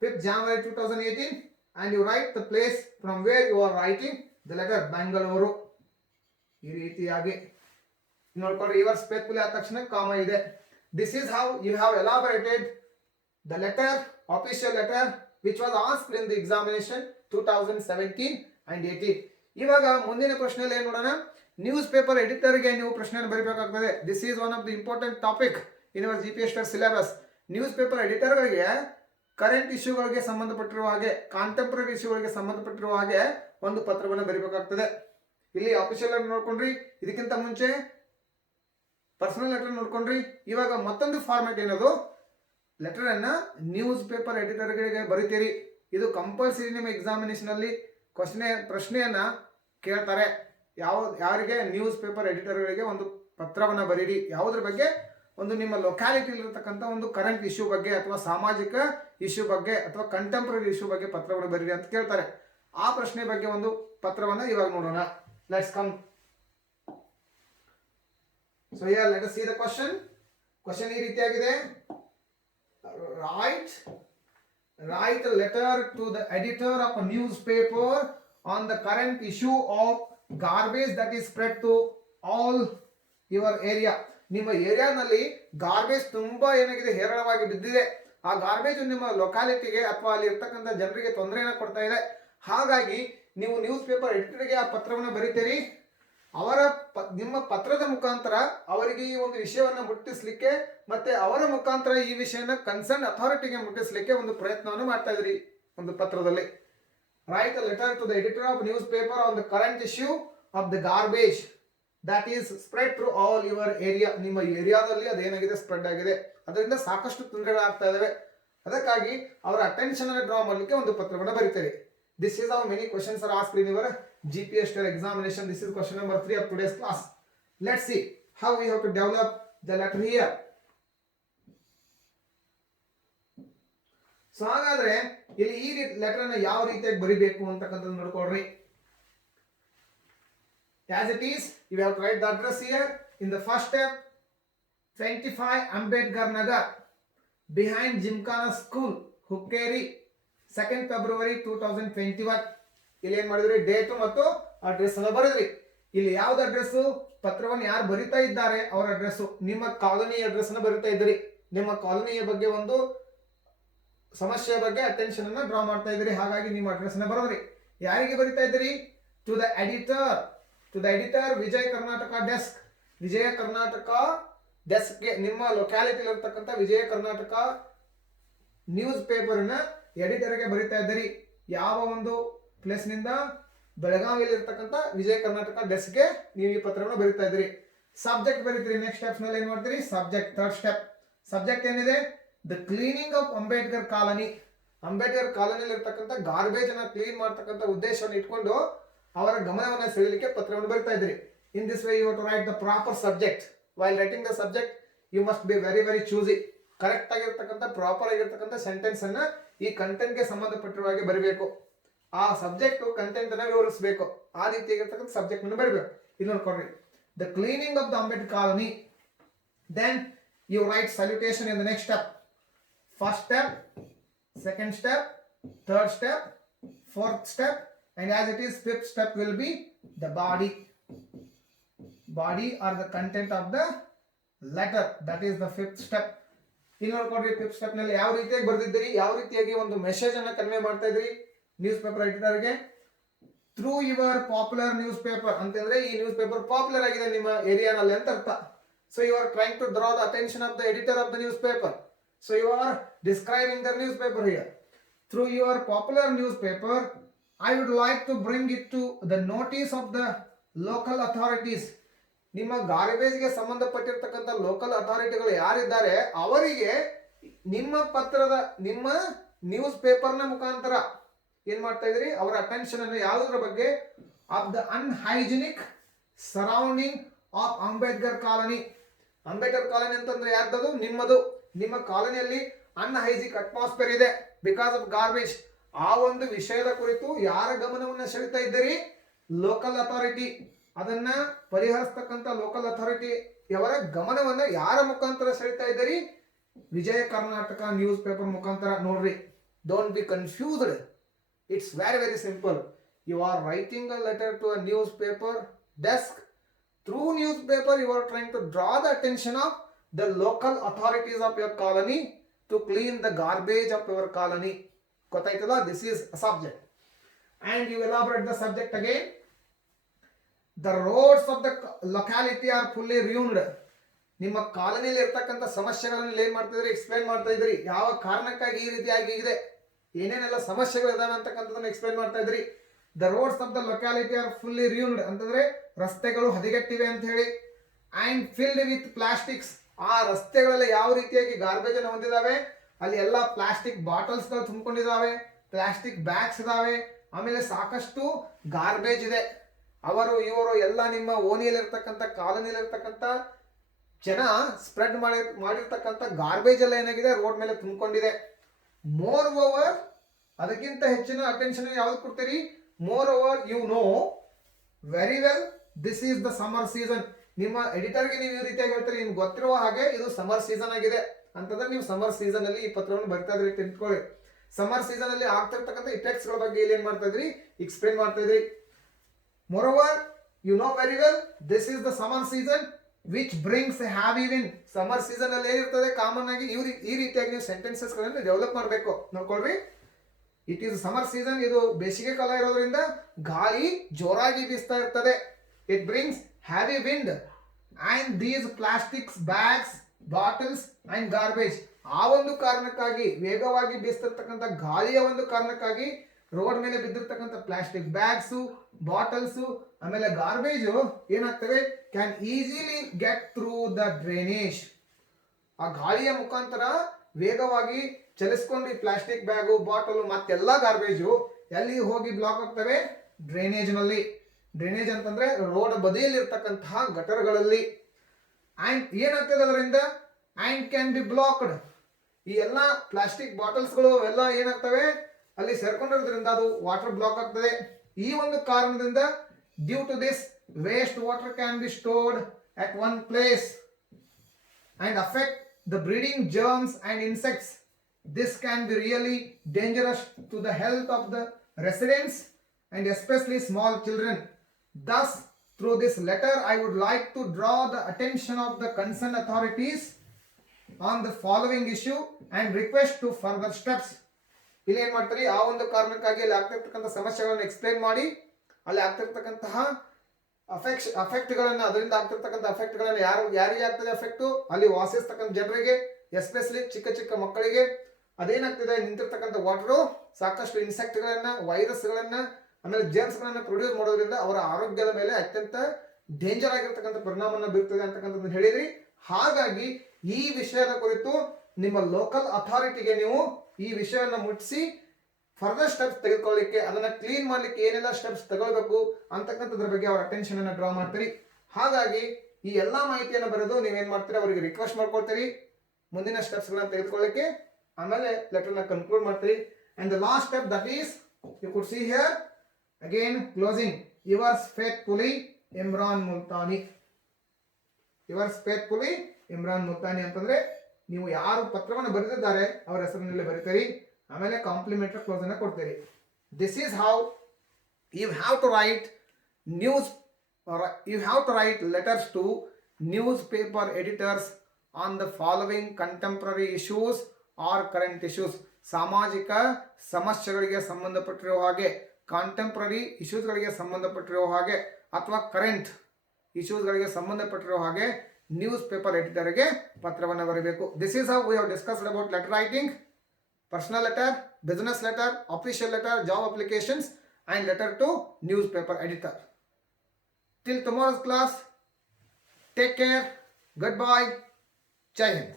5th January 2018, and you write the place from where you are writing the letter Bangalore. ಈ ರೀತಿಯಾಗಿ ನೋಡ್ಕೊಳ್ಳಿ. ಯುವರ್ಸ್ ಫೇತ್ಫುಲಿ ಆದ ತಕ್ಷಣ comma ಇದೆ. This is how you have elaborated the letter, official letter which was asked in the examination 2017 and 18. ಇವಾಗ ಮುಂದಿನ ಪ್ರಶ್ನೆಯಲ್ಲಿ ಏನು ನೋಡೋಣ, ನ್ಯೂಸ್ ಪೇಪರ್ ಎಡಿಟರ್ಗೆ ನೀವು ಪ್ರಶ್ನೆಯನ್ನು ಬರೀಬೇಕಾಗ್ತದೆ. This is one of the important topic in our GPST syllabus. News paper ಎಡಿಟರ್ಗಳಿಗೆ ಕರೆಂಟ್ ಇಶ್ಯೂಗಳಿಗೆ ಸಂಬಂಧಪಟ್ಟಿರುವ ಹಾಗೆ, ಕಾಂಟೆಂಪ್ರರಿ ಇಶ್ಯೂಗಳಿಗೆ ಸಂಬಂಧಪಟ್ಟಿರುವ ಹಾಗೆ ಒಂದು ಪತ್ರವನ್ನು ಬರೀಬೇಕಾಗ್ತದೆ. ಇಲ್ಲಿ ಅಫಿಷಿಯಲ್ ಲೆಟರ್ ನೋಡ್ಕೊಂಡ್ರಿ, ಇದಕ್ಕಿಂತ ಮುಂಚೆ ಪರ್ಸನಲ್ ಲೆಟರ್ ನೋಡ್ಕೊಂಡ್ರಿ. ಇವಾಗ ಮತ್ತೊಂದು ಫಾರ್ಮ್ಯಾಟ್ ಏನದು, ಲೆಟರ್ ಅನ್ನ ನ್ಯೂಸ್ ಪೇಪರ್ ಎಡಿಟರ್ಗಳಿಗೆ ಬರೀತೀರಿ. ಇದು ಕಂಪಲ್ಸರಿ ನಿಮ್ಮ ಎಕ್ಸಾಮಿನೇಷನ್ ಅಲ್ಲಿ ಪ್ರಶ್ನೆಯನ್ನ ಕೇಳ್ತಾರೆ. ಯಾರಿಗೆ ನ್ಯೂಸ್ ಪೇಪರ್ ಎಡಿಟರ್ಗಳಿಗೆ ಒಂದು ಪತ್ರವನ್ನ ಬರೀರಿ. ಯಾವುದ್ರ ಬಗ್ಗೆ, ಒಂದು ನಿಮ್ಮ ಲೊಕ್ಯಾಲಿಟಿಲಿ ಇರತಕ್ಕಂಥ ಒಂದು ಕರೆಂಟ್ ಇಶ್ಯೂ ಬಗ್ಗೆ ಅಥವಾ ಸಾಮಾಜಿಕ ಇಶ್ಯೂ ಬಗ್ಗೆ ಅಥವಾ ಕಂಟೆಂಪ್ರರಿ ಇಶ್ಯೂ ಬಗ್ಗೆ ಪತ್ರವನ್ನು ಬರೀರಿ ಅಂತ ಕೇಳ್ತಾರೆ. ಆ ಪ್ರಶ್ನೆ ಬಗ್ಗೆ ಒಂದು ಪತ್ರವನ್ನ ಇವಾಗ ನೋಡೋಣ. Let's come. So here let us see the question. Question ಈ ರೀತಿಯಾಗಿದೆ. Write a letter to the editor of a newspaper on the current issue of garbage that is spread to all your area. ನಿಮ್ಮ ಏರಿಯಾನಲ್ಲಿ garbage ತುಂಬಾ ಏನಾಗಿದೆ, ಹೇರಳವಾಗಿ ಬಿದ್ದಿದೆ. ಆ garbage ನಿಮ್ಮ ಲೊಕ್ಯಾಲಿಟಿಗೆ ಅಥವಾ ಅಲ್ಲಿ ಇರ್ತಕ್ಕಂಥ ಜನರಿಗೆ ತೊಂದರೆಯನ್ನು ಕೊಡ್ತಾ ಇದೆ. ಹಾಗಾಗಿ ನೀವು ನ್ಯೂಸ್ ಪೇಪರ್ ಎಡಿಟರ್ಗೆ ಆ ಪತ್ರವನ್ನು ಬರೀತೀರಿ. ನಿಮ್ಮ ಪತ್ರದ ಮುಖಾಂತರ ಅವರಿಗೆ ಈ ಒಂದು ವಿಷಯವನ್ನು ಮುಟ್ಟಿಸ್ಲಿಕ್ಕೆ ಮತ್ತೆ ಅವರ ಮುಖಾಂತರ ಈ ವಿಷಯನ ಕನ್ಸರ್ನ್ ಅಥಾರಿಟಿಗೆ ಮುಟ್ಟಿಸ್ಲಿಕ್ಕೆ ಒಂದು ಪ್ರಯತ್ನವನ್ನು ಮಾಡ್ತಾ ಇದ್ರಿ ಒಂದು ಪತ್ರದಲ್ಲಿ. Write a letter to the editor of newspaper on the current issue of the garbage that is spread through all your area. ನಿಮ್ಮ ಏರಿಯಾದಲ್ಲಿ ಅದೇನಾಗಿದೆ, ಸ್ಪ್ರೆಡ್ ಆಗಿದೆ, ಅದರಿಂದ ಸಾಕಷ್ಟು ತೊಂದರೆಗಳಾಗ್ತಾ ಇದಾವೆ. ಅದಕ್ಕಾಗಿ ಅವರ ಅಟೆನ್ಷನ್ ಅನ್ನು ಡ್ರಾ ಮಾಡಲಿಕ್ಕೆ ಒಂದು ಪತ್ರವನ್ನು ಬರೀತಾರೆ. This is how many questions are asked in your GPST examination. This is question number 3 of today's class. Let's see how we have to develop the letter here. So ಹಾಗಾದ್ರೆ ಇಲ್ಲಿ ಈ letter ಅನ್ನು ಯಾವ ರೀತಿಯಾಗಿ ಬರಿಬೇಕು ಅಂತಕ್ಕಂಥದ್ದು ನೋಡ್ಕೊಳ್ರಿ. As it is, you have to write the address here. In the first step, 25 Ambedkar Nagar, behind Gymkhana School, Hukkeri, 2nd February 2021. ಇಲ್ಲಿ ಏನ್ ಮಾಡಿದ್ರಿ, ಡೇಟ್ ಮತ್ತು ಅಡ್ರೆಸ್ ಅನ್ನ ಬರೆದ್ರಿ. ಇಲ್ಲಿ ಯಾವ್ದು ಅಡ್ರೆಸ್, ಪತ್ರವನ್ನು ಯಾರು ಬರಿತಾ ಇದ್ದಾರೆ ಅವರ ಅಡ್ರೆಸ್, ನಿಮ್ಮ ಕಾಲೋನಿ ಅಡ್ರೆಸ್ ಅನ್ನ ಬರಿತಾ ಇದ್ರಿ. ನಿಮ್ಮ ಕಾಲೋನಿಯ ಬಗ್ಗೆ ಒಂದು ಸಮಸ್ಯೆಯ ಬಗ್ಗೆ ಅಟೆನ್ಷನ್ ಅನ್ನ ಡ್ರಾ ಮಾಡ್ತಾ ಇದ್ರಿ. ಹಾಗಾಗಿ ನಿಮ್ಮ ಅಡ್ರೆಸ್ ಅನ್ನ ಬರೆದ್ರಿ. ಯಾರಿಗೆ ಬರಿತಾ ಇದ್ರಿ, to the editor Vijaya Karnataka desk. Vijaya Karnataka ಡೆಸ್ಕ್ಗೆ, ನಿಮ್ಮ ಲೊಕ್ಯಾಲಿಟಿ ಇರತಕ್ಕಂಥ ವಿಜಯ ಕರ್ನಾಟಕ ನ್ಯೂಸ್ ಪೇಪರ್ನ ಎಡಿಟರ್ಗೆ ಬರಿತಾ ಇದ್ದೀರಿ. ಯಾವ ಒಂದು ಪ್ಲೇಸ್ ನಿಂದ, ಬೆಳಗಾವಿಯಲ್ಲಿ ಇರ್ತಕ್ಕಂಥ ವಿಜಯ ಕರ್ನಾಟಕ ಡೆಸ್ಕ್ಗೆ ನೀವು ಈ ಪತ್ರವನ್ನು ಬರಿತಾ ಇದ್ದೀರಿ. ಸಬ್ಜೆಕ್ಟ್ ಬರೀತೀರಿ. ನೆಕ್ಸ್ಟ್ ಸ್ಟೆಪ್ಸ್ ನಲ್ಲಿ ಏನ್ ಮಾಡ್ತೀರಿ, ಸಬ್ಜೆಕ್ಟ್. ಥರ್ಡ್ ಸ್ಟೆಪ್ ಸಬ್ಜೆಕ್ಟ್ ಏನಿದೆ, the cleaning of Ambedkar colony. Ambedkar ಕಾಲೋನಿಯಲ್ಲಿ ಇರ್ತಕ್ಕಂಥ ಗಾರ್ಬೇಜ್ ಅನ್ನ ಕ್ಲೀನ್ ಮಾಡ್ತಕ್ಕಂಥ ಉದ್ದೇಶವನ್ನು ಇಟ್ಕೊಂಡು ಅವರ ಗಮನವನ್ನು ಸೆಳೆಯಲಿಕ್ಕೆ ಪತ್ರವನ್ನು ಬರಿತಾ ಇದ್ದೀರಿ. In this way you have to write the proper subject. While writing the subject you must be very very choosy. Correct ಆಗಿರ್ತಕ್ಕಂಥ ಪ್ರಾಪರ್ ಆಗಿರ್ತಕ್ಕಂಥ ಸೆಂಟೆನ್ಸ್ ಅನ್ನ ಈ ಕಂಟೆಂಟ್ ಗೆ ಸಂಬಂಧಪಟ್ಟಿರುವ ಹಾಗೆ ಬರಬೇಕು. ಆ ಸಬ್ಜೆಕ್ಟ್ ಕಂಟೆಂಟ್ ಅನ್ನ ವಿವರಿಸಬೇಕು. ಆ ರೀತಿಯಾಗಿರ್ತಕ್ಕಂಥ ಸಬ್ಜೆಕ್ಟ್ ಅನ್ನು ಬರಬೇಕು. ಇದು ನೋಡ್ಕೊಡ್ರಿ, the cleaning of the Ambedkar colony. Then you write salutation in the next step. First step, second step, third step, fourth step, and as it is, fifth step will be the body or the content of the letter. That is the fifth step. ಇಲ್ಲಿ ನೋಡ್ಕೊಂಡ್ರಿ, fifth step ನಲ್ಲಿ ಯಾವ ರೀತಿಯಾಗಿ ಬರ್ದಿದ್ದೀರಿ, ಯಾವ ರೀತಿಯಾಗಿ ಒಂದು message ಅನ್ನ convey ಮಾಡ್ತಾ ಇದ್ರಿ ನ್ಯೂಸ್ ಪೇಪರ್ ಎಡಿಟರ್ಗೆ. Through your popular news paper ಅಂತಂದ್ರೆ ಈ ನ್ಯೂಸ್ ಪೇಪರ್ ಪಾಪ್ಯುಲರ್ ಆಗಿದೆ ನಿಮ್ಮ ಏರಿಯಾನಲ್ಲಿ ಅಂತ ಅರ್ಥ. So you are trying to draw the attention of the editor of the newspaper. So you are describing the newspaper here. Through your popular news paper I would like to bring it to the notice of the local authorities. ನಿಮ್ಮ ಗಾರ್ಬೇಜ್ಗೆ ಸಂಬಂಧಪಟ್ಟಿರ್ತಕ್ಕಂಥ local ಅಥಾರಿಟಿಗಳು ಯಾರಿದ್ದಾರೆ ಅವರಿಗೆ ನಿಮ್ಮ news ಪೇಪರ್ನ ಮುಖಾಂತರ ಏನ್ ಮಾಡ್ತಾ ಇದ್ರಿ, ಅವರ ಅಟೆನ್ಷನ್ ಅನ್ನು ಯಾವುದರ ಬಗ್ಗೆ, of the unhygienic surrounding of Ambedkar colony. Ambedkar colony ಅಂತಂದ್ರೆ ಯಾರ್ದದು, ನಿಮ್ಮದು. ನಿಮ್ಮ ಕಾಲನಿಯಲ್ಲಿ ಅನ್ಹೈಜಿಕ್ ಅಟ್ಮಾಸ್ಫಿಯರ್ ಇದೆ ಬಿಕಾಸ್ ಆಫ್ ಗಾರ್ಬೇಜ್. ಆ ಒಂದು ವಿಷಯದ ಕುರಿತು ಯಾರ ಗಮನವನ್ನು ಸೆಳೀತಾ ಇದ್ದೀರಿ, ಲೋಕಲ್ ಅಥಾರಿಟಿ. ಅದನ್ನ ಪರಿಹರಿಸ್ತಕ್ಕಂಥ ಲೋಕಲ್ ಅಥಾರಿಟಿ ಅವರ ಗಮನವನ್ನ ಯಾರ ಮುಖಾಂತರ ಸೆಳೀತಾ ಇದ್ದೀರಿ, ವಿಜಯ ಕರ್ನಾಟಕ ನ್ಯೂಸ್ ಪೇಪರ್ ಮುಖಾಂತರ ನೋಡ್ರಿ. Don't be confused. It's very very simple. You are writing a letter to a newspaper desk. Through newspaper, you are trying to draw the attention of the local authorities of your colony to clean the garbage of your colony. Gottaitala, this is a subject. And you elaborate the subject again. The roads of the locality are fully ruined. ನಿಮ್ಮ ಕಾಲನಿಯಲ್ಲಿ ಇರ್ತಕ್ಕಂಥ ಸಮಸ್ಯೆಗಳನ್ನು ಏನ್ ಮಾಡ್ತಾ ಇದ್ರಿ, explain ಮಾಡ್ತಾ ಇದ್ರಿ. ಯಾವ ಕಾರಣಕ್ಕಾಗಿ ಈ ರೀತಿ ಆಗಿದೆ, ಏನೇನೆಲ್ಲ ಸಮಸ್ಯೆಗಳು ಇದಾವೆ ಅಂತಕ್ಕಂಥದ್ದನ್ನ ಎಕ್ಸ್ಪ್ಲೈನ್ ಮಾಡ್ತಾ ಇದ್ರಿ. The roads of the locality are fully ruined ಅಂತಂದ್ರೆ ರಸ್ತೆಗಳು ಹದಗೆಟ್ಟಿವೆ ಅಂತ ಹೇಳಿ. ಅಂಡ್ ಫಿಲ್ಡ್ ವಿತ್ ಪ್ಲಾಸ್ಟಿಕ್ಸ್, ಆ ರಸ್ತೆಗಳಲ್ಲಿ ಯಾವ ರೀತಿಯಾಗಿ ಗಾರ್ಬೇಜ್ ಅನ್ನು ಹೊಂದಿದಾವೆ, ಅಲ್ಲಿ ಎಲ್ಲ ಪ್ಲಾಸ್ಟಿಕ್ ಬಾಟಲ್ಸ್ ಗಳು ತುಂಬಿಕೊಂಡಿದಾವೆ, ಪ್ಲಾಸ್ಟಿಕ್ ಬ್ಯಾಗ್ಸ್ ಇದಾವೆ, ಆಮೇಲೆ ಸಾಕಷ್ಟು ಗಾರ್ಬೇಜ್ ಇದೆ. ಅವರು ಇವರು ಎಲ್ಲ ನಿಮ್ಮ ಓಣಿಯಲ್ಲಿರ್ತಕ್ಕಂಥ ಕಾಲೋನಿಯಲ್ಲಿರ್ತಕ್ಕಂಥ ಜನ ಸ್ಪ್ರೆಡ್ ಮಾಡಿರ್ತಕ್ಕಂಥ ಗಾರ್ಬೇಜ್ ಎಲ್ಲ ಏನಾಗಿದೆ, ರೋಡ್ ಮೇಲೆ ತುಂಬಿಕೊಂಡಿದೆ. ಮೋರ್ ಓವರ್, ಅದಕ್ಕಿಂತ ಹೆಚ್ಚಿನ ಅಟೆನ್ಷನ್ ಯಾವ್ದು ಕೊಡ್ತೀರಿ, moreover you know very well this is the summer season. ನಿಮ್ಮ ಎಡಿಟರ್ಗೆ ನೀವು ಈ ರೀತಿಯಾಗಿ ಹೇಳ್ತೀರಿ, ನಿಮ್ಗೆ ಗೊತ್ತಿರುವ ಹಾಗೆ ಇದು ಸಮ್ಮರ್ ಸೀಸನ್ ಆಗಿದೆ ಅಂತಂದ್ರೆ ನೀವು ಸಮ್ಮರ್ ಸೀಸನ್ ಅಲ್ಲಿ ಈ ಪತ್ರವನ್ನು ಬರ್ತಾ ಇದ್ರಿ ತಿಳ್ಕೊಳ್ಳಿ. ಸಮ್ಮರ್ ಸೀಸನ್ ಅಲ್ಲಿ ಆಗ್ತಿರ್ತಕ್ಕಂಥ ಇಫೆಕ್ಟ್ಸ್ ಗಳ ಬಗ್ಗೆ ಇಲ್ಲಿ ಏನ್ ಮಾಡ್ತಾ ಇದ್ರಿ, ಎಕ್ಸ್ಪ್ಲೇನ್ ಮಾಡ್ತಾ ಇದ್ರಿ. Moreover you know very well this is the summer season which brings heavy wind. Summer season ಅಲ್ಲಿ ಏನಿರ್ತದೆ ಕಾಮನ್ ಆಗಿ ಈ ರೀತಿಯಾಗಿ ನೀವು ಸೆಂಟೆನ್ಸಸ್ ಗಳನ್ನು ಡೆವಲಪ್ ಮಾಡಬೇಕು. ನೋಡ್ಕೊಳ್ರಿ, ಇಟ್ ಈಸ್ ಸಮ್ಮರ್ ಸೀಸನ್, ಇದು ಬೇಸಿಗೆ ಕಾಲ ಇರೋದ್ರಿಂದ ಗಾಳಿ ಜೋರಾಗಿ ಬೀಸ್ತಾ ಇರ್ತದೆ. It brings heavy wind and these plastics bags bottles and garbage. ಆ ಒಂದು ಕಾರಣಕ್ಕಾಗಿ, ವೇಗವಾಗಿ ಬೀಸ್ತಿರ್ತಕ್ಕಂಥ ಗಾಳಿಯ ಒಂದು ಕಾರಣಕ್ಕಾಗಿ ರೋಡ್ ಮೇಲೆ ಬಿದ್ದಿರ್ತಕ್ಕಂಥ ಪ್ಲಾಸ್ಟಿಕ್ ಬ್ಯಾಗ್ಸು, ಬಾಟಲ್ಸು, ಆಮೇಲೆ ಗಾರ್ಬೇಜು ಏನಾಗ್ತವೆ, can easily get through the drainage. ಆ ಗಾಳಿಯ ಮುಖಾಂತರ ವೇಗವಾಗಿ ಚಲಿಸ್ಕೊಂಡು ಈ ಪ್ಲಾಸ್ಟಿಕ್ ಬ್ಯಾಗು, ಬಾಟಲ್ ಮತ್ತೆಲ್ಲ ಗಾರ್ಬೇಜು ಎಲ್ಲಿ ಹೋಗಿ ಬ್ಲಾಕ್ ಆಗ್ತವೆ, ಡ್ರೈನೇಜ್ ನಲ್ಲಿ. ಡ್ರೈನೇಜ್ ಅಂತಂದ್ರೆ ರೋಡ್ ಬದಿಯಲ್ಲಿ ಇರ್ತಕ್ಕಂತಹ ಗಟರ್ಗಳಲ್ಲಿ. ಅಂಡ್ ಏನಾಗ್ತದೆ ಅದರಿಂದ, ಅಂಡ್ ಕ್ಯಾನ್ ಬಿ ಬ್ಲಾಕ್ಡ್. ಈ ಎಲ್ಲ ಪ್ಲಾಸ್ಟಿಕ್ ಬಾಟಲ್ಸ್ಗಳು ಎಲ್ಲ ಏನಾಗ್ತವೆ, ಅಲ್ಲಿ ಸೇರ್ಕೊಂಡಿರೋದ್ರಿಂದ ಅದು ವಾಟರ್ ಬ್ಲಾಕ್ ಆಗ್ತದೆ. ಈ ಒಂದು ಕಾರಣದಿಂದ due to this waste water can be stored at one place and affect the breeding germs and insects. This can be really dangerous to the health of the residents and especially small children. Thus, through this letter, I would like to draw the attention of the concerned authorities on the following issue and request to further steps. ಇಲ್ಲಿ ಏನ್ ಮಾಡ್ತೀರಿ, ಆ ಒಂದು ಕಾರಣಕ್ಕಾಗಿ ಅಲ್ಲಿ ಆಗ್ತಿರ್ತಕ್ಕಂಥ ಸಮಸ್ಯೆಗಳನ್ನು explain ಮಾಡಿ, ಅಲ್ಲಿ ಆಗ್ತಿರ್ತಕ್ಕಂತಹ ಅಫೆಕ್ಟ್ಗಳನ್ನ, ಅದರಿಂದ ಆಗ್ತಿರ್ತಕ್ಕಂಥ ಅಫೆಕ್ಟ್ಗಳನ್ನ ಯಾರಿಗೆ ಆಗ್ತದೆ ಅಫೆಕ್ಟ್, ಅಲ್ಲಿ ವಾಸಿಸ್ತಕ್ಕಂಥ ಜನರಿಗೆ, ಎಸ್ಪೆಷಲಿ ಚಿಕ್ಕ ಚಿಕ್ಕ ಮಕ್ಕಳಿಗೆ. ಅದೇನಾಗ್ತದೆ, ನಿಂತಿರ್ತಕ್ಕಂಥ ವಾಟರು ಸಾಕಷ್ಟು ಇನ್ಸೆಕ್ಟ್ಗಳನ್ನ, ವೈರಸ್ಗಳನ್ನ, ಆಮೇಲೆ ಜರ್ಮ್ಸ್ಗಳನ್ನ ಪ್ರೊಡ್ಯೂಸ್ ಮಾಡೋದ್ರಿಂದ ಅವರ ಆರೋಗ್ಯದ ಮೇಲೆ ಅತ್ಯಂತ ಡೇಂಜರ್ ಆಗಿರ್ತಕ್ಕಂಥ ಪರಿಣಾಮವನ್ನು ಬೀರ್ತದೆ ಅಂತಕ್ಕಂಥದ್ದನ್ನು ಹೇಳಿದ್ರಿ. ಹಾಗಾಗಿ ಈ ವಿಷಯದ ಕುರಿತು ನಿಮ್ಮ ಲೋಕಲ್ ಅಥಾರಿಟಿಗೆ ನೀವು ಈ ವಿಷಯವನ್ನು ಮುಟ್ಟಿಸಿ ಫರ್ದರ್ ಸ್ಟೆಪ್ಸ್ ತೆಗೆದುಕೊಳ್ಳಿಕ್ಕೆ, ಅದನ್ನ ಕ್ಲೀನ್ ಮಾಡ್ಲಿಕ್ಕೆ ಏನೆಲ್ಲ ಸ್ಟೆಪ್ಸ್ ತಗೊಳ್ಬೇಕು ಅಂತಕ್ಕಂಥದ್ರ ಬಗ್ಗೆ ಅವರ ಅಟೆನ್ಷನ್ ಅನ್ನು ಡ್ರಾ ಮಾಡ್ತೀರಿ. ಹಾಗಾಗಿ ಈ ಎಲ್ಲಾ ಮಾಹಿತಿಯನ್ನು ಬರೆದು ನೀವೇನ್ ಮಾಡ್ತೀರಿ, ಅವರಿಗೆ ರಿಕ್ವೆಸ್ಟ್ ಮಾಡ್ಕೊಳ್ತೀರಿ ಮುಂದಿನ ಸ್ಟೆಪ್ಸ್ ಗಳನ್ನ ತೆಗೆದುಕೊಳ್ಳಿಕ್ಕೆ. ಆಮೇಲೆ ಲೆಟರ್ ನ ಕನ್ಕ್ಲೂಡ್ ಮಾಡ್ತೀರಿ. And the last step that is, you could see here again closing, yours faithfully Imran Multani. Yours faithfully Imran Multani ಅಂತಂದ್ರೆ ನೀವು ಯಾರು ಪತ್ರವನ್ನು ಬರೆದಿದ್ದಾರೆ ಅವರ ಹೆಸರಿನಲ್ಲಿ ಬರೀತೀರಿ. ಆಮೇಲೆ ಕಾಂಪ್ಲಿಮೆಂಟರಿ ಕ್ಲೋಸ್ ಅನ್ನು ಕೊಡ್ತೀರಿ. This is how you have to write letters to newspaper editors on the following contemporary issues or current issues. ಸಾಮಾಜಿಕ ಸಮಸ್ಯೆಗಳಿಗೆ ಸಂಬಂಧಪಟ್ಟಿರುವ ಹಾಗೆ, ಕಾಂಟೆಂಪ್ರರಿ ಇಶ್ಯೂಸ್ಗಳಿಗೆ ಸಂಬಂಧಪಟ್ಟಿರುವ ಹಾಗೆ, ಅಥವಾ ಕರೆಂಟ್ ಇಶ್ಯೂಸ್ಗಳಿಗೆ ಸಂಬಂಧಪಟ್ಟಿರುವ ಹಾಗೆ ನ್ಯೂಸ್ ಪೇಪರ್ ಎಡಿಟರ್ಗೆ ಪತ್ರವನ್ನು ಬರೀಬೇಕು. This is how we have discussed about letter writing, personal letter, business letter, official letter, job applications and letter to newspaper editor. Till tomorrow's class, take care, goodbye, Jai Hind.